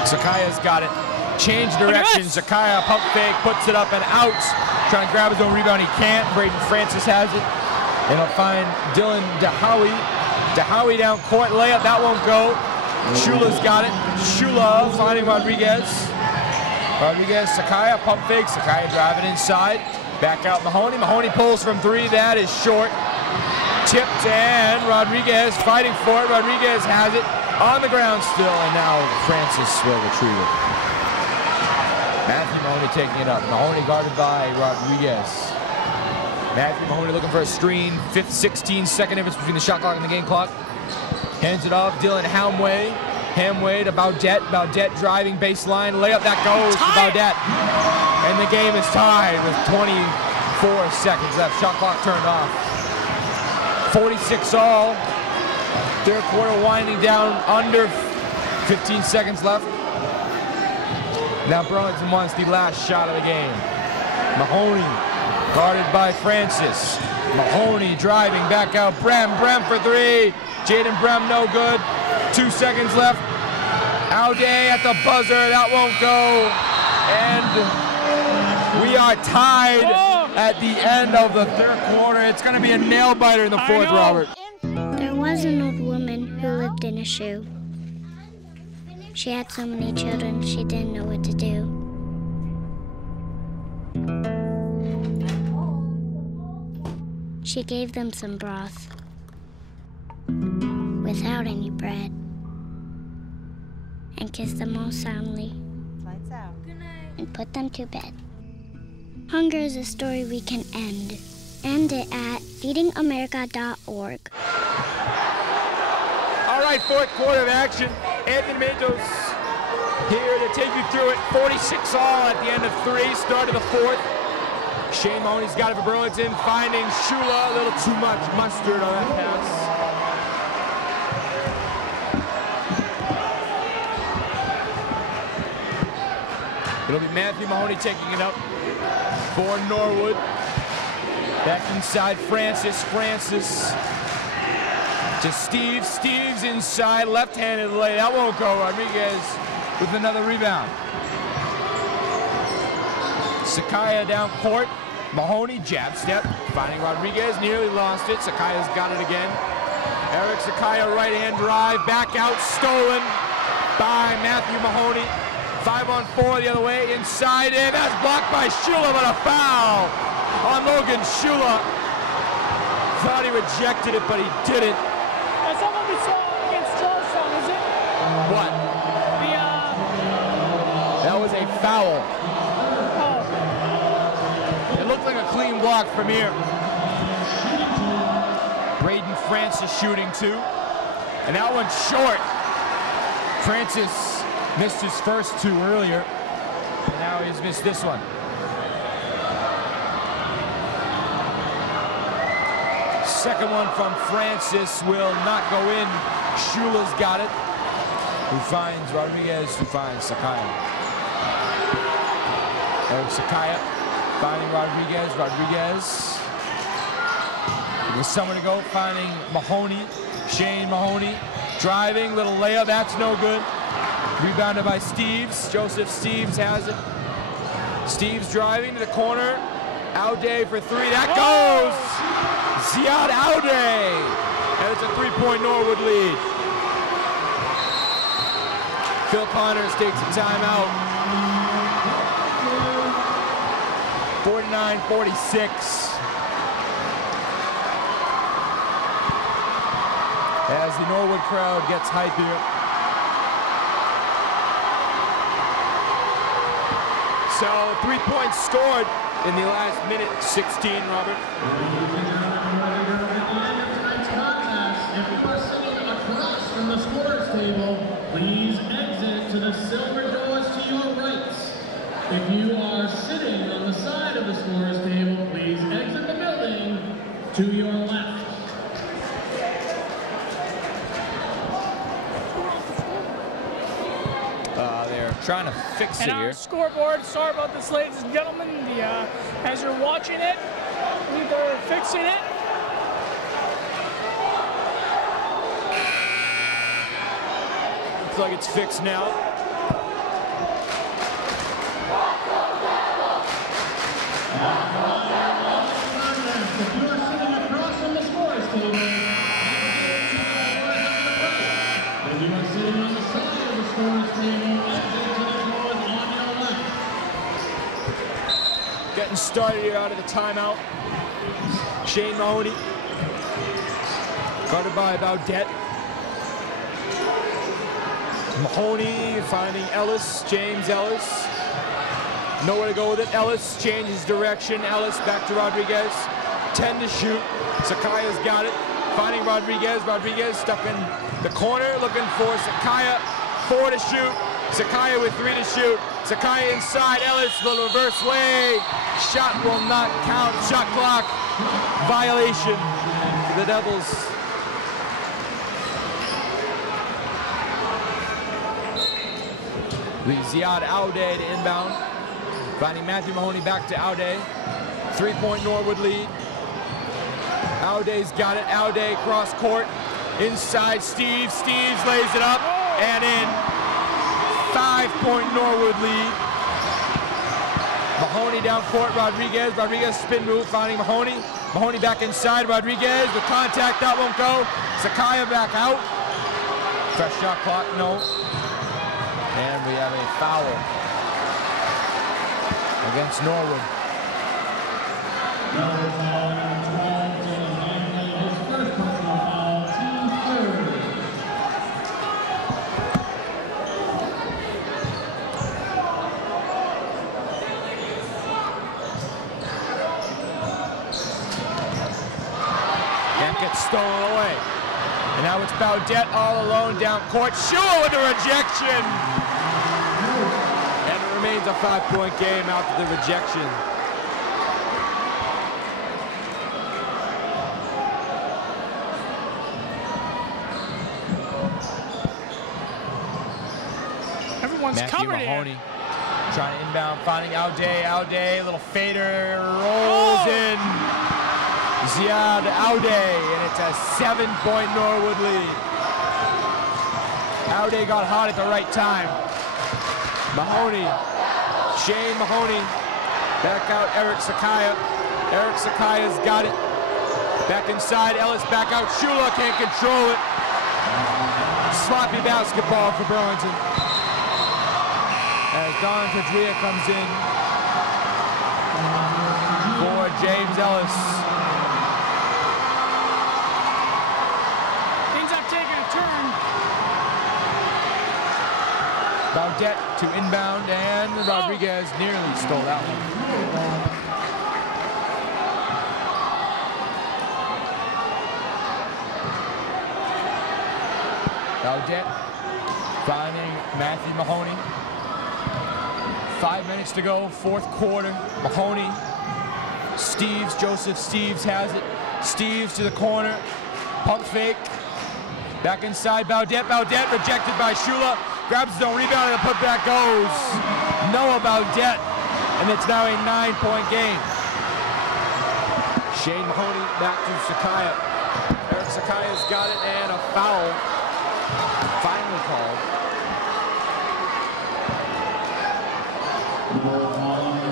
Sakaya's got it. Change direction. Sakaya pump fake, puts it up and out. Trying to grab his own rebound, he can't. Braden Francis has it. And he'll find Dylan DeHowie. DeHowie down court, layup, that won't go. Shula's got it. Shula finding Rodriguez. Rodriguez, Sakaya, pump fake. Sakaya driving inside. Back out Mahoney. Mahoney pulls from 3. That is short. Tipped, and Rodriguez fighting for it. Rodriguez has it on the ground still, and now Francis will retrieve it. Matthew Mahoney taking it up. Mahoney guarded by Rodriguez. Matthew Mahoney looking for a screen. 16-second difference between the shot clock and the game clock. Hands it off. Dylan Hamway. Hamway to Baudette. Baudette driving baseline. Layup, that goes to Baudette. And the game is tied with 24 seconds left. Shot clock turned off. 46 all. Third quarter winding down, under 15 seconds left. Now Burlington wants the last shot of the game. Mahoney guarded by Francis. Mahoney driving back out. Brem for 3. Jaden Brem no good. 2 seconds left. Aude at the buzzer, that won't go. And we are tied at the end of the third quarter. It's going to be a nail biter in the 4th, Robert. There was an old woman who lived in a shoe. She had so many children, she didn't know what to do. She gave them some broth without any bread and kissed them all soundly and put them to bed. Hunger is a story we can end. End it at feedingamerica.org. All right, 4th quarter of action. Anthony Matos here to take you through it. 46 all at the end of 3, start of the 4th. Shane Mahoney's got it for Burlington, finding Shula. A little too much mustard on that pass. It'll be Matthew Mahoney taking it up for Norwood. Back inside Francis. Francis to Steve. Steve's inside, left-handed lay. That won't go. Rodriguez with another rebound. Sakaya down court. Mahoney jab step, finding Rodriguez, nearly lost it. Sakaya's got it again. Eric Sakaya right-hand drive, back out, stolen by Matthew Mahoney. 5-on-4 the other way, inside, and that's blocked by Shula, but a foul on Logan Shula. Thought he rejected it, but he didn't. That's not what we saw against Georgetown, is it? What? That was a foul. It looked like a clean block from here. Braden Francis shooting 2. And that one's short. Francis missed his first 2 earlier. And now he's missed this one. Second one from Francis will not go in. Shula's got it. Who finds Rodriguez, who finds Sakaya. Eric Sakaya finding Rodriguez. Rodriguez with somewhere to go, finding Mahoney. Shane Mahoney driving, little layup, that's no good. Rebounded by Steves. Joseph Steves has it. Steve's driving to the corner. Aude for three. That goes! Ziad Aude! And it's a 3-point Norwood lead. Phil Connors takes a timeout. 49-46. As the Norwood crowd gets hype here. So 3 points scored in the last minute. 16, Robert. If you are sitting across from the scorer's table, please exit to the silver doors to your right. If you are sitting on the side of the scorer's table, please exit the building to your left. They're trying to fix it and our here. scoreboard, sorry about this, ladies and gentlemen. As you're watching it, they're fixing it. Looks like it's fixed now. If you are sitting across from the scorer's table, if you are sitting on the side of the scorer's table, exit to the doors on your left. Getting started here out of the timeout. Shane Mahoney. Guarded by Baudet. Mahoney finding Ellis, James Ellis. Nowhere to go with it. Ellis changes direction. Ellis back to Rodriguez. 10 to shoot. Sakaya's got it. Finding Rodriguez. Rodriguez stuck in the corner looking for Sakaya. 4 to shoot. Sakaya with 3 to shoot. Sakaya inside. Ellis, little reverse leg. Shot will not count. Shot clock violation for the Devils. Ziad Aude to inbound. Finding Matthew Mahoney back to Aude. 3-point Norwood lead. Aude's got it. Aude cross court. Inside Steve. Steve lays it up and in. 5-point Norwood lead. Mahoney down court. Rodriguez. Rodriguez spin move. Finding Mahoney. Mahoney back inside. Rodriguez with contact. That won't go. Sakaya back out. Fresh shot clock. No. And we have a foul against Norwood. Norwood foul number 12, Dylan Hanley, his first personal foul, team third. That gets stolen away. And now it's Baudet all alone down court. Shua with a rejection. And it remains a 5-point game after the rejection. Everyone's Matthew covered Mahoney here. trying to inbound, finding Aude. Aude, little fader, rolls in. Ziad Aude, and it's a 7-point Norwood lead. Aude got hot at the right time. Mahoney, Shane Mahoney, back out Eric Sakaya. Eric Sakaya's got it. Back inside, Ellis back out. Shula can't control it. Sloppy basketball for Burlington. As Don Tadria comes in for James Ellis. Baudet to inbound, and Rodriguez nearly stole that one. Baudet finding Matthew Mahoney. 5 minutes to go, fourth quarter. Mahoney, Steves, Joseph Steves has it. Steves to the corner, pump fake. Back inside Baudet, Baudet rejected by Shula. Grabs his own rebound and the putback goes. Noah Baudet, and it's now a 9-point game. Shane Mahoney back to Sakaya. Eric Sakaya's got it, and a foul finally called. Foul number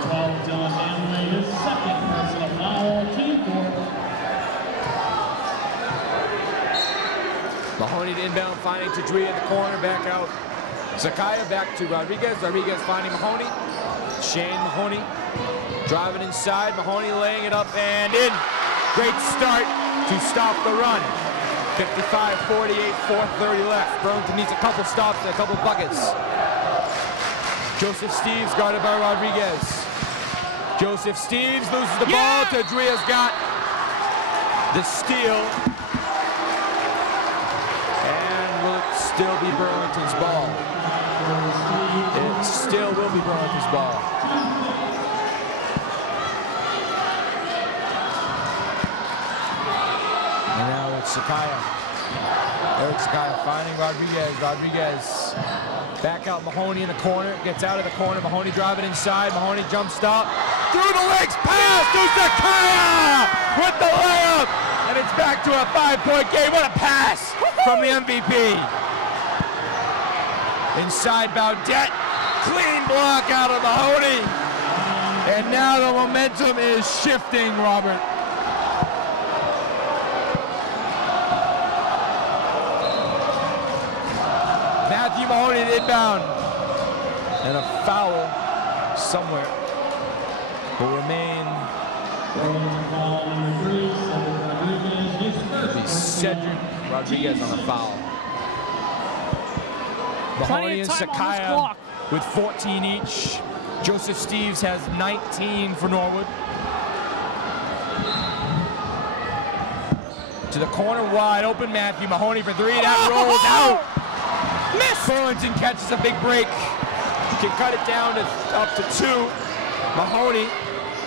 Mahoney to inbound, finding Tadria in the corner, back out. Sakaya back to Rodriguez. Rodriguez finding Mahoney. Shane Mahoney driving inside. Mahoney laying it up and in. Great start to stop the run. 55-48, 4:30 left. Burlington needs a couple stops and a couple buckets. Joseph Steves guarded by Rodriguez. Joseph Steves loses the ball. Tadria's got the steal. And will it still be Burlington's ball? It still will be Burlington's ball. And now it's Sakaya. Eric Sakaya finding Rodriguez. Rodriguez back out Mahoney in the corner. Gets out of the corner. Mahoney driving inside. Mahoney jump stop. Through the legs. Pass to Sakaya with the layup. And it's back to a 5-point game. What a pass from the MVP. Inside Baudette. Clean block out of Mahoney. And now the momentum is shifting, Robert. Matthew Mahoney to inbound. And a foul somewhere will remain. It'll be Cedric Rodriguez on a foul. Mahoney and Sakaya with 14 each. Joseph Steves has 19 for Norwood. To the corner, wide open, Matthew Mahoney for three. That rolls out. Miss! Burlington catches a big break. Can cut it down to up to 2. Mahoney,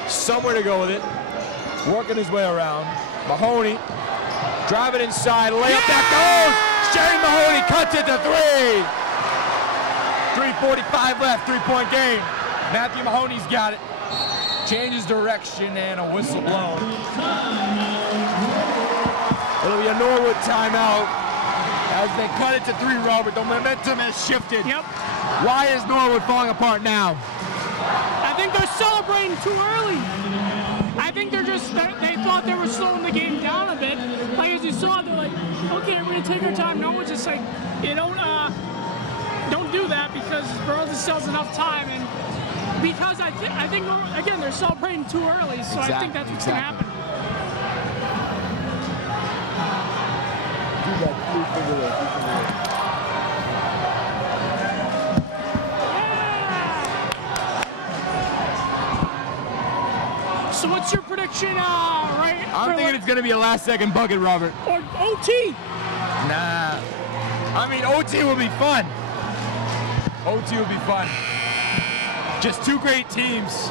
somewhere to go with it. Working his way around. Mahoney, driving inside, layup that goes! Shane Mahoney cuts it to 3. 3:45 left, 3-point game. Matthew Mahoney's got it. Changes direction and a whistle blown. It'll be a Norwood timeout as they cut it to 3, Robert. The momentum has shifted. Yep. Why is Norwood falling apart now? I think they're celebrating too early. I think they thought they were slowing the game down a bit. Like as you saw, they're like, okay, we're gonna take our time. Norwood's just like, you don't do that because Burlington still has enough time, and because I think again they're celebrating too early, so I think that's what's gonna happen. So what's your prediction, right? I'm thinking it's going to be a last-second bucket, Robert. Or OT. Nah. I mean, OT will be fun. OT will be fun. Just two great teams.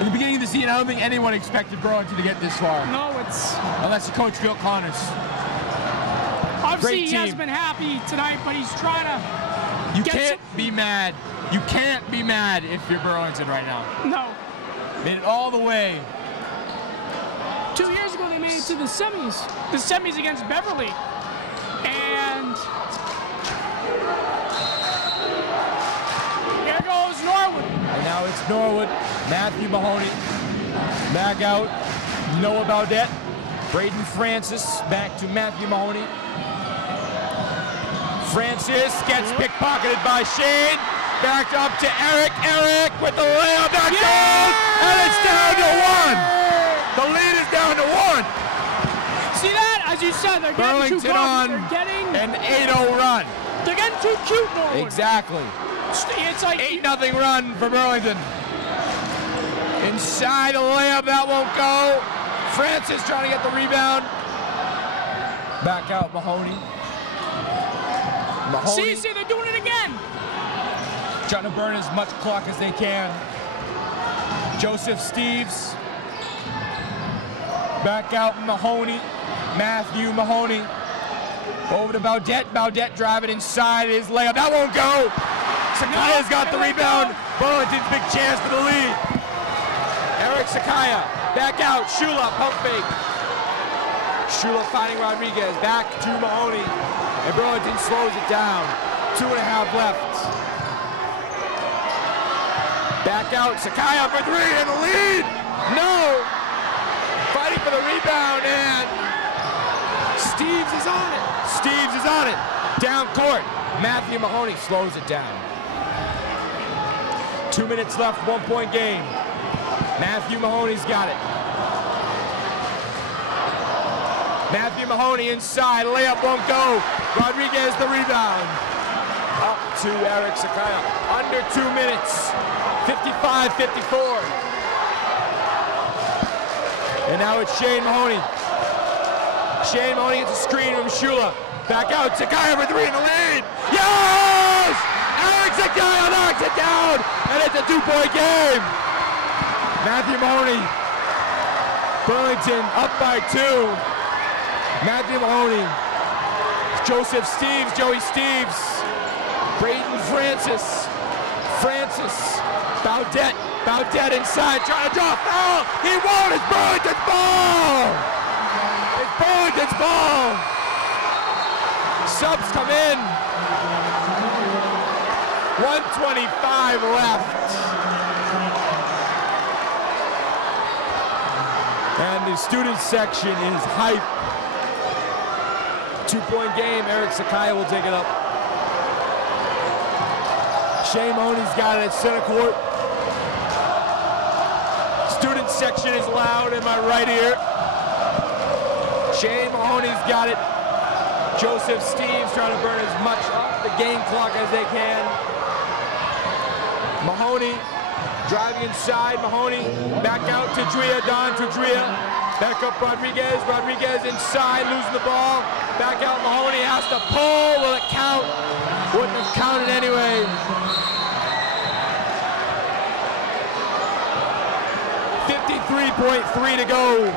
In the beginning of the season, I don't think anyone expected Burlington to get this far. No, it's... Unless you coach Bill Connors. Obviously, he hasn't been happy tonight, but he's trying to... You can't be mad. You can't be mad if you're Burlington right now. No. Made it all the way. 2 years ago, they made it to the semis. The semis against Beverly. And... here goes Norwood. And now it's Norwood. Matthew Mahoney. Back out. Noah Baudette. Braden Francis back to Matthew Mahoney. Francis gets pickpocketed by Shane. Back up to Eric. Eric with the layup. That goes! And it's down to 1. The lead is down to 1. See that? As you said, they're getting too Burlington on an 8-0 run. They're getting too cute, Norwood. Exactly. It's like 8-0 run for Burlington. Inside a layup, that won't go. Francis trying to get the rebound. Back out Mahoney. See, they're doing it again. Trying to burn as much clock as they can. Joseph Steves. Back out Mahoney. Matthew Mahoney. Over to Baudette. Baudette driving inside his layup. That won't go. Sakaya's got the rebound. Burlington's big chance for the lead. Eric Sakaya. Back out. Shula, pump fake. Shula finding Rodriguez. Back to Mahoney. And Burlington slows it down. 2.5 left. Back out. Sakaya for 3 in the lead. No. Fighting for the rebound and Steves is on it. Steves is on it. Down court. Matthew Mahoney slows it down. 2 minutes left, 1-point game. Matthew Mahoney's got it. Matthew Mahoney inside, layup won't go. Rodriguez the rebound. Up to Eric Sakaya. Under 2 minutes, 55-54. And now it's Shane Mahoney. Shane Mahoney gets a screen from Shula. Back out, Sakaya for three in the lead. Yes! Eric Sakaya knocks it down, and it's a 2-point game. Matthew Mahoney. Burlington up by 2. Matthew Mahoney, Joseph Steves, Joey Steves, Braden Francis, Baudet inside, trying to draw a foul. He won't, it's Burlington's ball. It's Burlington's ball. Subs come in. 1:25 left. And the student section is hyped. 2-point game, Eric Sakaya will take it up. Shane Mahoney's got it at center court. Student section is loud in my right ear. Shane Mahoney's got it. Joseph Steves trying to burn as much off the game clock as they can. Mahoney driving inside. Mahoney back out to Drea. Don to Drea. Back up Rodriguez. Rodriguez inside, losing the ball. Back out Mahoney has to pull. Will it count? Wouldn't have counted anyway. 53.3 to go.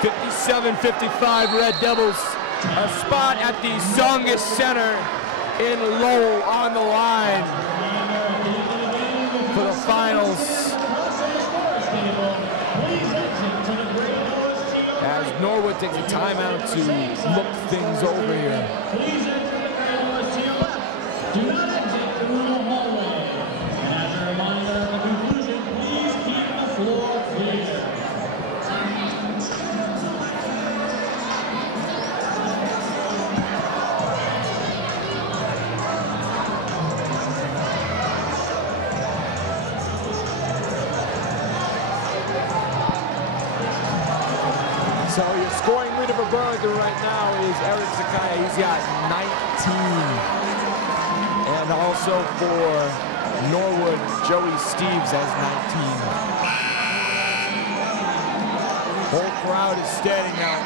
57-55 Red Devils. A spot at the Zongus Center in Lowell on the line for the finals. As Norwood takes a timeout to look things over here. Do not exit through the hallway. And as a reminder at the conclusion, please keep the floor clear. So your scoring leader for Burlington right now is Eric Sakaya. He's got 19. And also for Norwood, Joey Steves has 19. Whole crowd is standing now.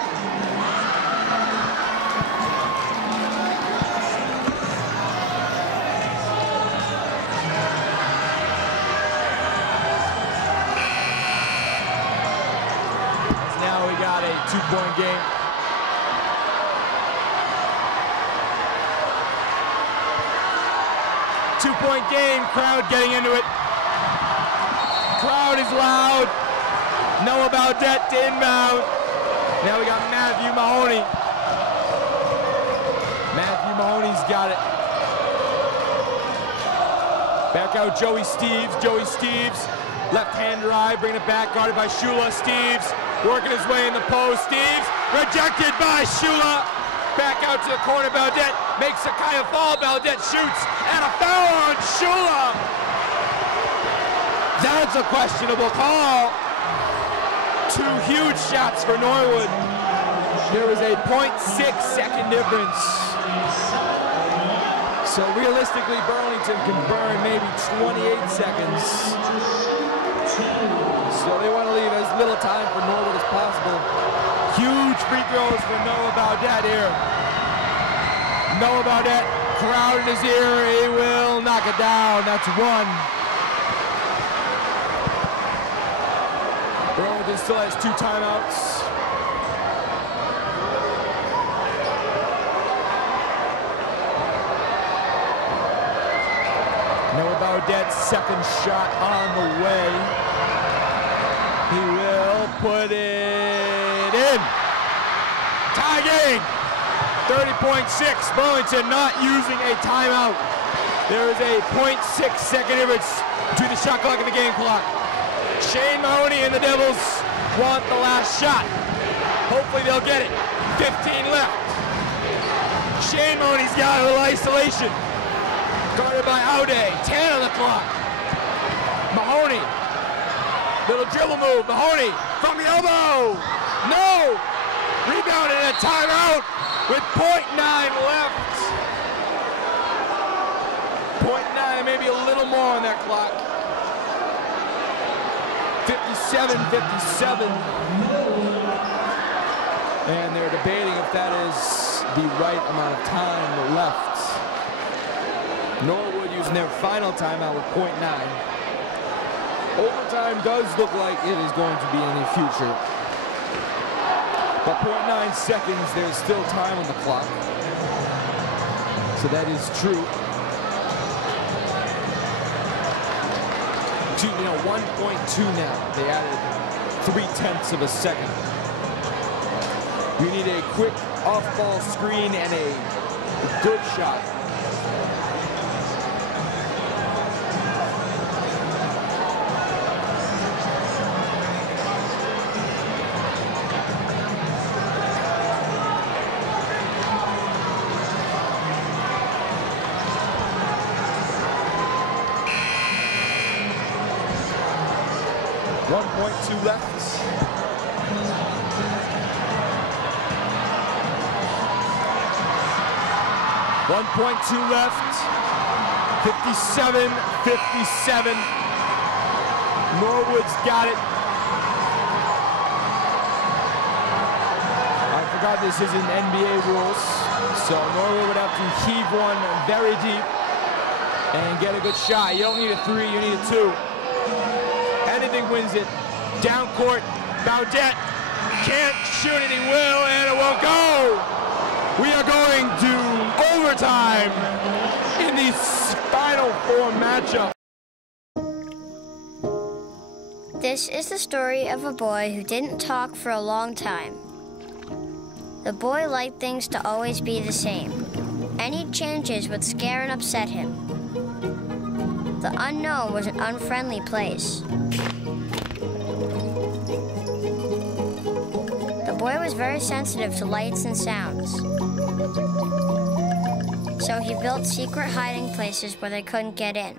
Now we got a 2-point game. Two-point game, crowd getting into it. Crowd is loud. Noah Baudet to inbound. Now we got Matthew Mahoney. Matthew Mahoney's got it. Back out Joey Steves. Joey Steves, left-hand drive, bringing it back, guarded by Shula. Steves working his way in the post. Steves rejected by Shula. Back out to the corner, Baudet makes Sakaya fall. Baudet shoots, and a foul on Shula. That's a questionable call. 2 huge shots for Norwood. There was a 0.6-second difference. So realistically, Burlington can burn maybe 28 seconds. So they want to leave as little time for Norwood as possible. Huge free throws for Noah Baudet here. Noah Baudet, crowd in his ear, he will knock it down. That's 1. Burlington still has 2 timeouts. Noah Baudet's second shot on the way. He will put it in. Tie game. 30.6. Burlington not using a timeout. There is a 0.6-second difference between the shot clock and the game clock. Shane Mahoney and the Devils want the last shot. Hopefully they'll get it. 15 left. Shane Mahoney's got a little isolation. Guarded by Aude. 10 on the clock. Mahoney. Little dribble move. Mahoney from the elbow. No. Rebounded and a timeout with .9 left. .9, maybe a little more on that clock. 57-57. And they're debating if that is the right amount of time left. Norwood using their final timeout with .9. Overtime does look like it is going to be in the future. But .9 seconds, there's still time on the clock. So that is true. Excuse me, no, 1.2 now. They added 0.3 of a second. We need a quick off-ball screen and a good shot. .2 left. 1.2 left. 57-57. Norwood's got it. I forgot this isn't NBA rules, so Norwood would have to heave one very deep and get a good shot. You don't need a 3, you need a 2. Anything wins it. Down court, Baudet can't shoot it, he will, and it won't go. We are going to overtime in the Final Four matchup. This is the story of a boy who didn't talk for a long time. The boy liked things to always be the same. Any changes would scare and upset him. The unknown was an unfriendly place. The boy was very sensitive to lights and sounds. So he built secret hiding places where they couldn't get in.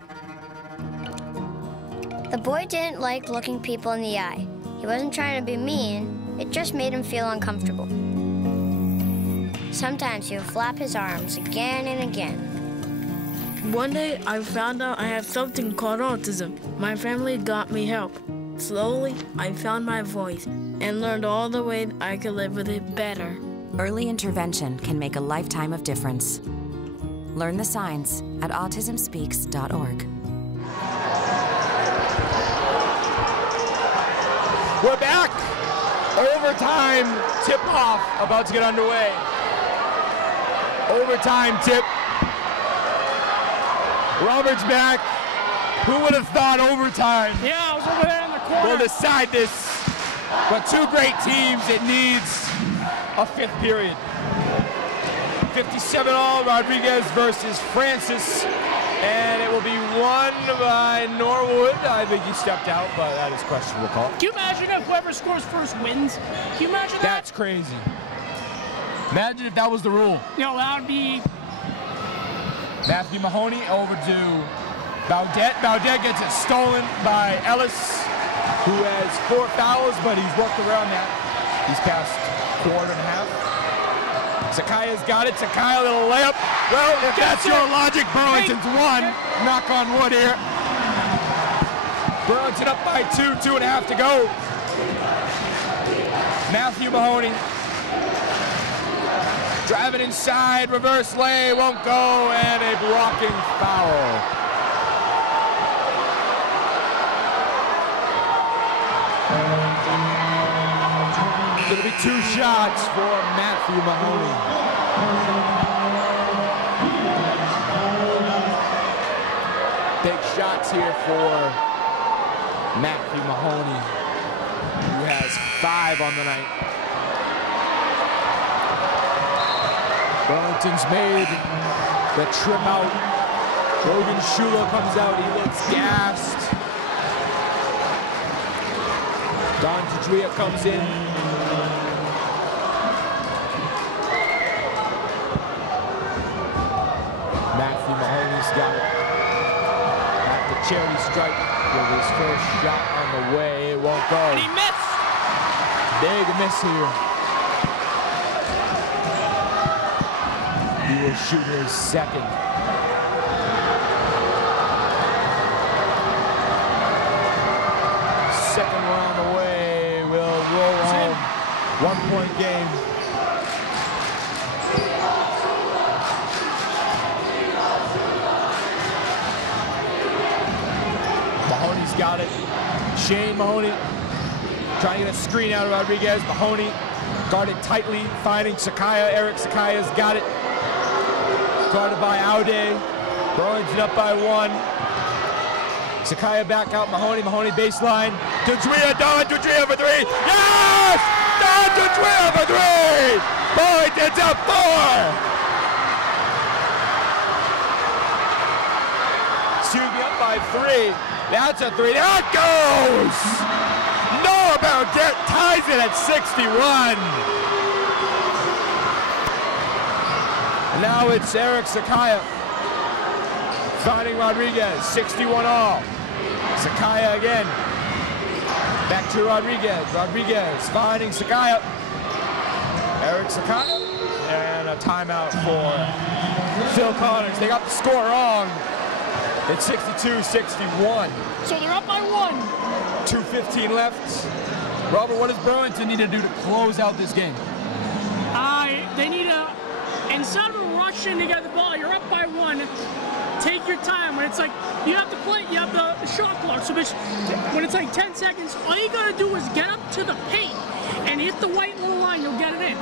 The boy didn't like looking people in the eye. He wasn't trying to be mean, it just made him feel uncomfortable. Sometimes he would flap his arms again and again. One day, I found out I have something called autism. My family got me help. Slowly, I found my voice and learned all the ways I could live with it better. Early intervention can make a lifetime of difference. Learn the signs at autismspeaks.org. We're back. Overtime tip-off about to get underway. Overtime tip. Robert's back. Who would have thought overtime? Yeah, I was over there in the corner. We'll decide this. But two great teams, it needs a fifth period. 57 all, Rodriguez versus Francis. And it will be won by Norwood. I think he stepped out, but that is questionable call. Can you imagine if whoever scores first wins? Can you imagine that? That's crazy. Imagine if that was the rule. You know, that would be... Matthew Mahoney over to Baudet. Baudet gets it stolen by Ellis, who has 4 fouls, but he's worked around that. He's past quarter and a half. Sakaya's got it. Sakaya, little layup. Well, if that's your logic, Burlington's won. Knock on wood here. Burlington up by 2, 2.5 to go. Matthew Mahoney. Driving inside, reverse lay, won't go, and a blocking foul. It'll be 2 shots for Matthew Mahoney. Big shots here for Matthew Mahoney, who has 5 on the night. Burlington's made the trip out. Logan Shula comes out, he looks gassed. Don Tadria comes in. charity stripe with his first shot on the way. It won't go. And he missed. Big miss here. He will shoot his second. Second one on the way. Will roll home. 1-point game. Mahoney's got it. Shane Mahoney trying to get a screen out of Rodriguez. Mahoney guarded tightly, finding Sakaya. Eric Sakaya's got it. Guarded by Aude. Burlington up by 1. Sakaya back out. Mahoney baseline. Dudria, Don Dudria for 3. Yes! Don Dudria for 3! Burlington's up 4! Excuse me, up by 3. That's a 3. That goes! Noah Baudet ties it at 61. And now it's Eric Sakaya finding Rodriguez. 61 all. Sakaya again. Back to Rodriguez. Rodriguez finding Sakaya. Eric Sakaya. And a timeout for Phil Connors. They got the score wrong. It's 62-61. So they're up by 1. 2:15 left. Robert, what does Burlington need to do to close out this game? They need to, instead of rushing to get the ball, you're up by 1. Take your time. When it's like, you have to play, you have the shot clock. So when it's like 10 seconds, all you got to do is get up to the paint and hit the white little line, you'll get it in.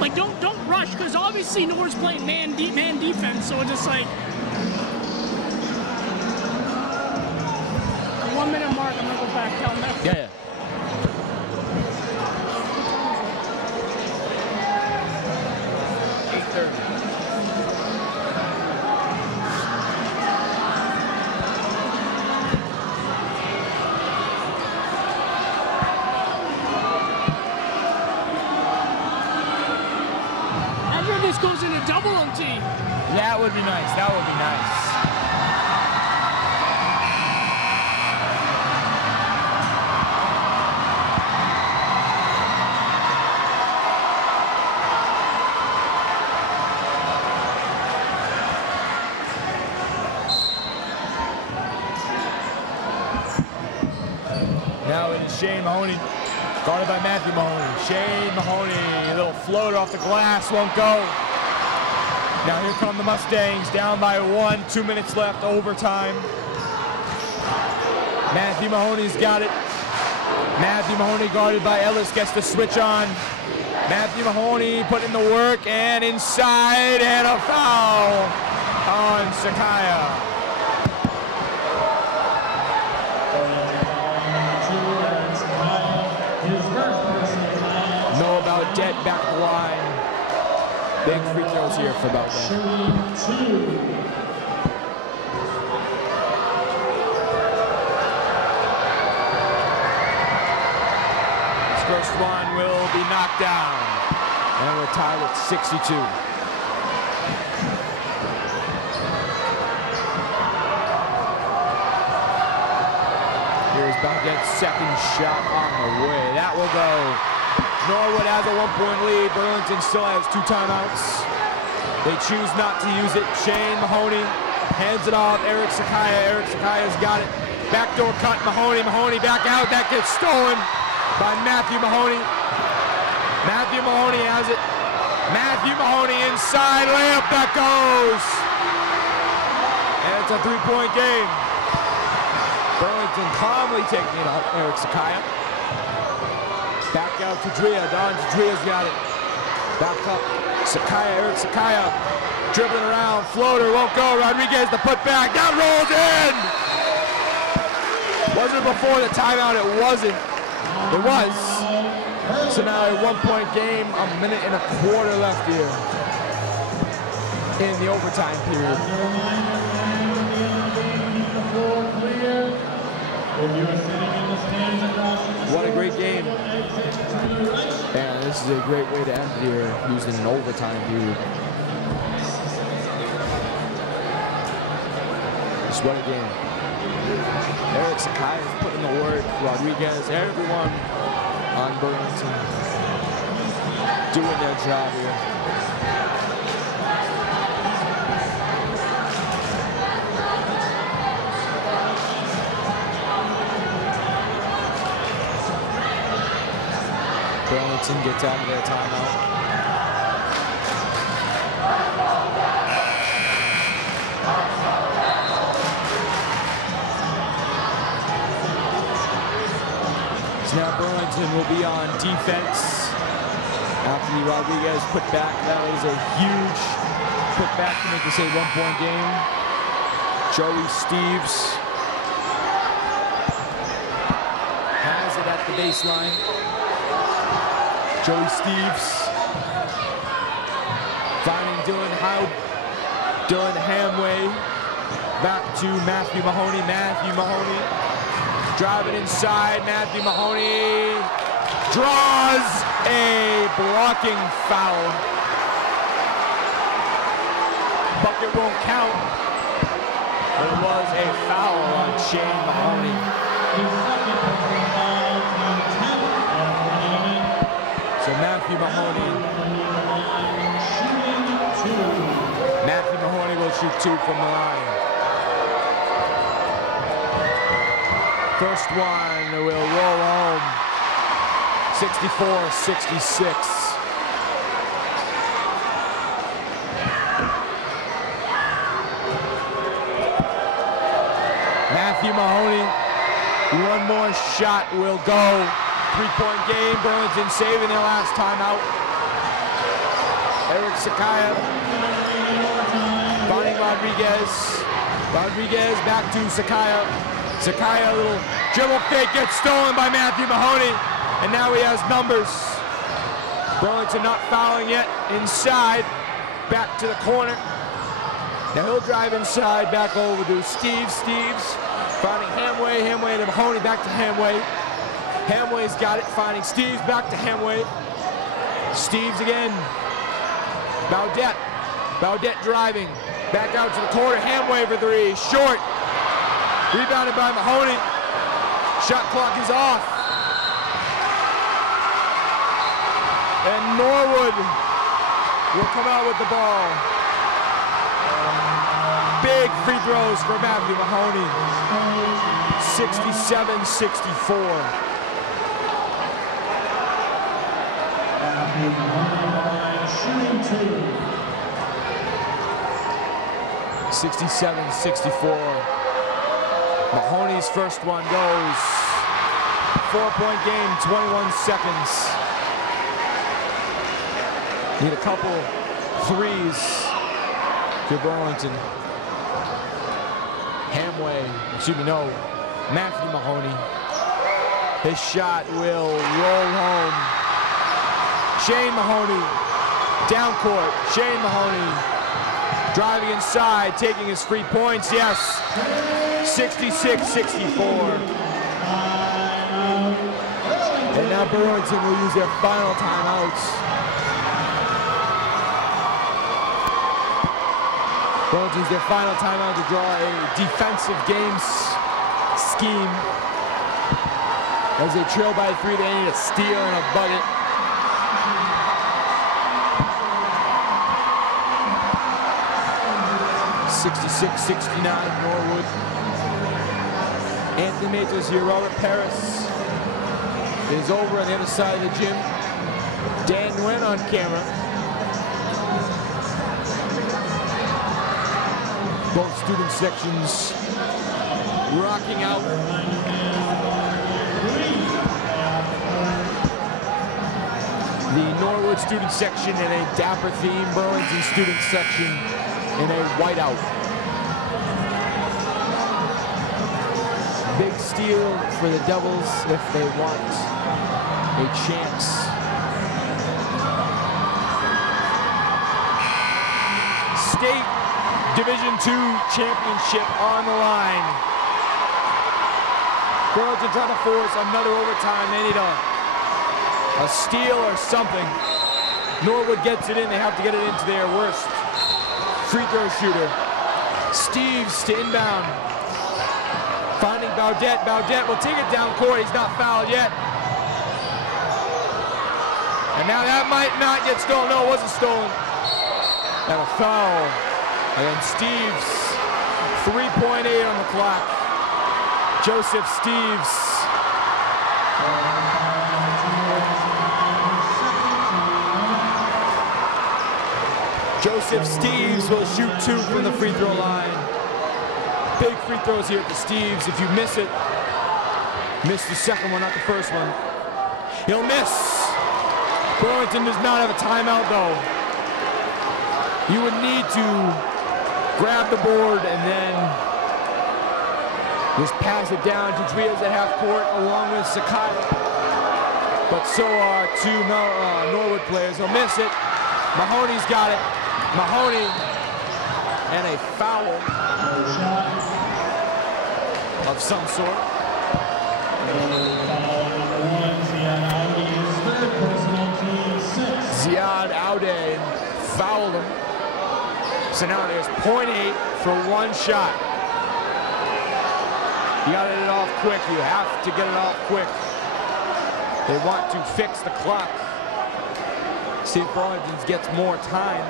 Like, don't rush, because obviously Norwood's playing man defense, so it's just like, 1 minute mark, I'm gonna go back down there. Yeah. 8:30. After this goes into double OT. That would be nice. That would be nice. Now it is Shane Mahoney, guarded by Matthew Mahoney. Shane Mahoney, a little floater off the glass, won't go. Now here come the Mustangs, down by 1, 2 minutes left, overtime. Matthew Mahoney's got it. Matthew Mahoney guarded by Ellis, gets the switch on. Matthew Mahoney putting the work, and inside, and a foul on Sakaya. Dead back to the line. Big free throws here for about that. This first one will be knocked down. And we're tied at 62. Here's Baudet's second shot on the way. That will go. Norwood has a 1-point lead. Burlington still has 2 timeouts. They choose not to use it. Shane Mahoney hands it off. Eric Sakaya. Eric Sakaya's got it. Backdoor cut. Mahoney back out. That gets stolen by Matthew Mahoney. Matthew Mahoney has it. Matthew Mahoney inside. Layup. That goes. And it's a 3-point game. Burlington calmly taking it off Eric Sakaya. Back out to Drea. Don Dria's got it. Back up. Sakaya, Eric Sakaya. Dribbling around. Floater won't go. Rodriguez the putback. That rolls in. Wasn't it before the timeout? It wasn't. It was. So now a 1-point game. A minute and a quarter left here in the overtime period. What a great game. And this is a great way to end here using an overtime period. This What a game. Eric Sakai is putting the work. Rodriguez, everyone on Burlington doing their job here. Burlington gets out of their timeout. So now Burlington will be on defense after the Rodriguez put back. That was a huge put back to make this a 1-point game. Joey Steves has it at the baseline. Joey Steves finding Dylan Hamway. Back to Matthew Mahoney. Matthew Mahoney driving inside. Matthew Mahoney draws a blocking foul. Bucket won't count, but it was a foul on Shane Mahoney. So Matthew Mahoney will shoot 2 from the line. First one will roll home, 64-66. Matthew Mahoney, one more shot will go. 3-point game, Burlington saving their last timeout. Eric Sakaya, finding Rodriguez. Rodriguez back to Sakaya. Sakaya, a little dribble fake, gets stolen by Matthew Mahoney. And now he has numbers. Burlington not fouling yet, inside, back to the corner. Now he'll drive inside, back over to Steves. Steves finding Hamway. Hamway to Mahoney, back to Hamway. Hamway's got it, finding Steves, back to Hamway. Steves again. Baudette driving. Back out to the corner, Hamway for 3, short. Rebounded by Mahoney. Shot clock is off. And Norwood will come out with the ball. Big free throws for Matthew Mahoney. 67-64. 67-64. Mahoney's first one goes. 4-point game, 21 seconds. Need a couple threes for Burlington. Matthew Mahoney. His shot will roll home. Shane Mahoney, down court. Shane Mahoney driving inside, taking his free points. Yes, 66-64. And now Burlington will use their final timeouts. Burlington's their final timeout to draw a defensive game scheme. As they trail by 3, they need a steal and a bucket. (66-69) Norwood. Anthony Matos here. Robert Parris is over on the other side of the gym. Dan Nguyen on camera. Both student sections rocking out. The Norwood student section in a dapper theme, Burlington student section in a whiteout. Big steal for the Devils if they want a chance. State Division II championship on the line. Burlington trying to force another overtime. They need a steal or something. Norwood gets it in. They have to get it into their worst free throw shooter. Steves to inbound. Finding Baudet. Baudet will take it down court. He's not fouled yet. And now that might not get stolen. No, it wasn't stolen. And a foul against Steves. 3.8 on the clock. Joseph Steves. Joseph Steves will shoot 2 from the free throw line. Big free throws here for Steves. If you miss it, miss the second one, not the first one. He'll miss. Burlington does not have a timeout though. You would need to grab the board and then just pass it down to Trias at half court along with Sakai. But so are 2 Norwood players. He'll miss it. Mahoney's got it. Mahoney and a foul of some sort. Ziad Aude fouled him. So now there's 0.8 for 1 shot. You got to get it off quick. You have to get it off quick. They want to fix the clock. See if Burlington gets more time.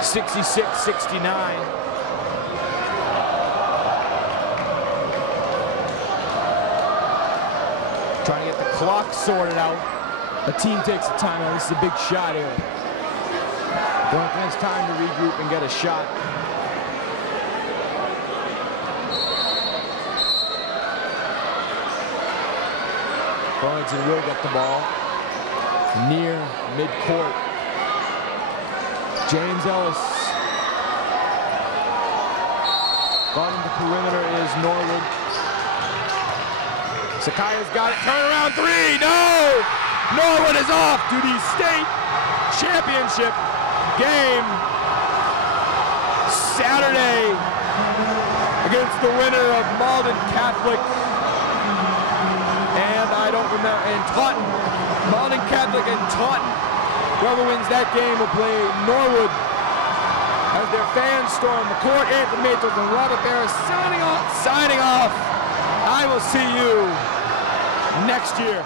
66-69. Trying to get the clock sorted out. The team takes the timeout. This is a big shot here. Burlington has time to regroup and get a shot. Burlington will get the ball near midcourt. James Ellis. Bottom the perimeter is Norwood. Sakai's got it. Turnaround 3. No! Norwood is off to the state championship game Saturday against the winner of Malden Catholic. And I don't remember, and Taunton. Malden Catholic and Taunton. Whoever wins that game will play Norwood as their fans storm the court. Anthony Matos and Robert Parris signing off. I will see you next year.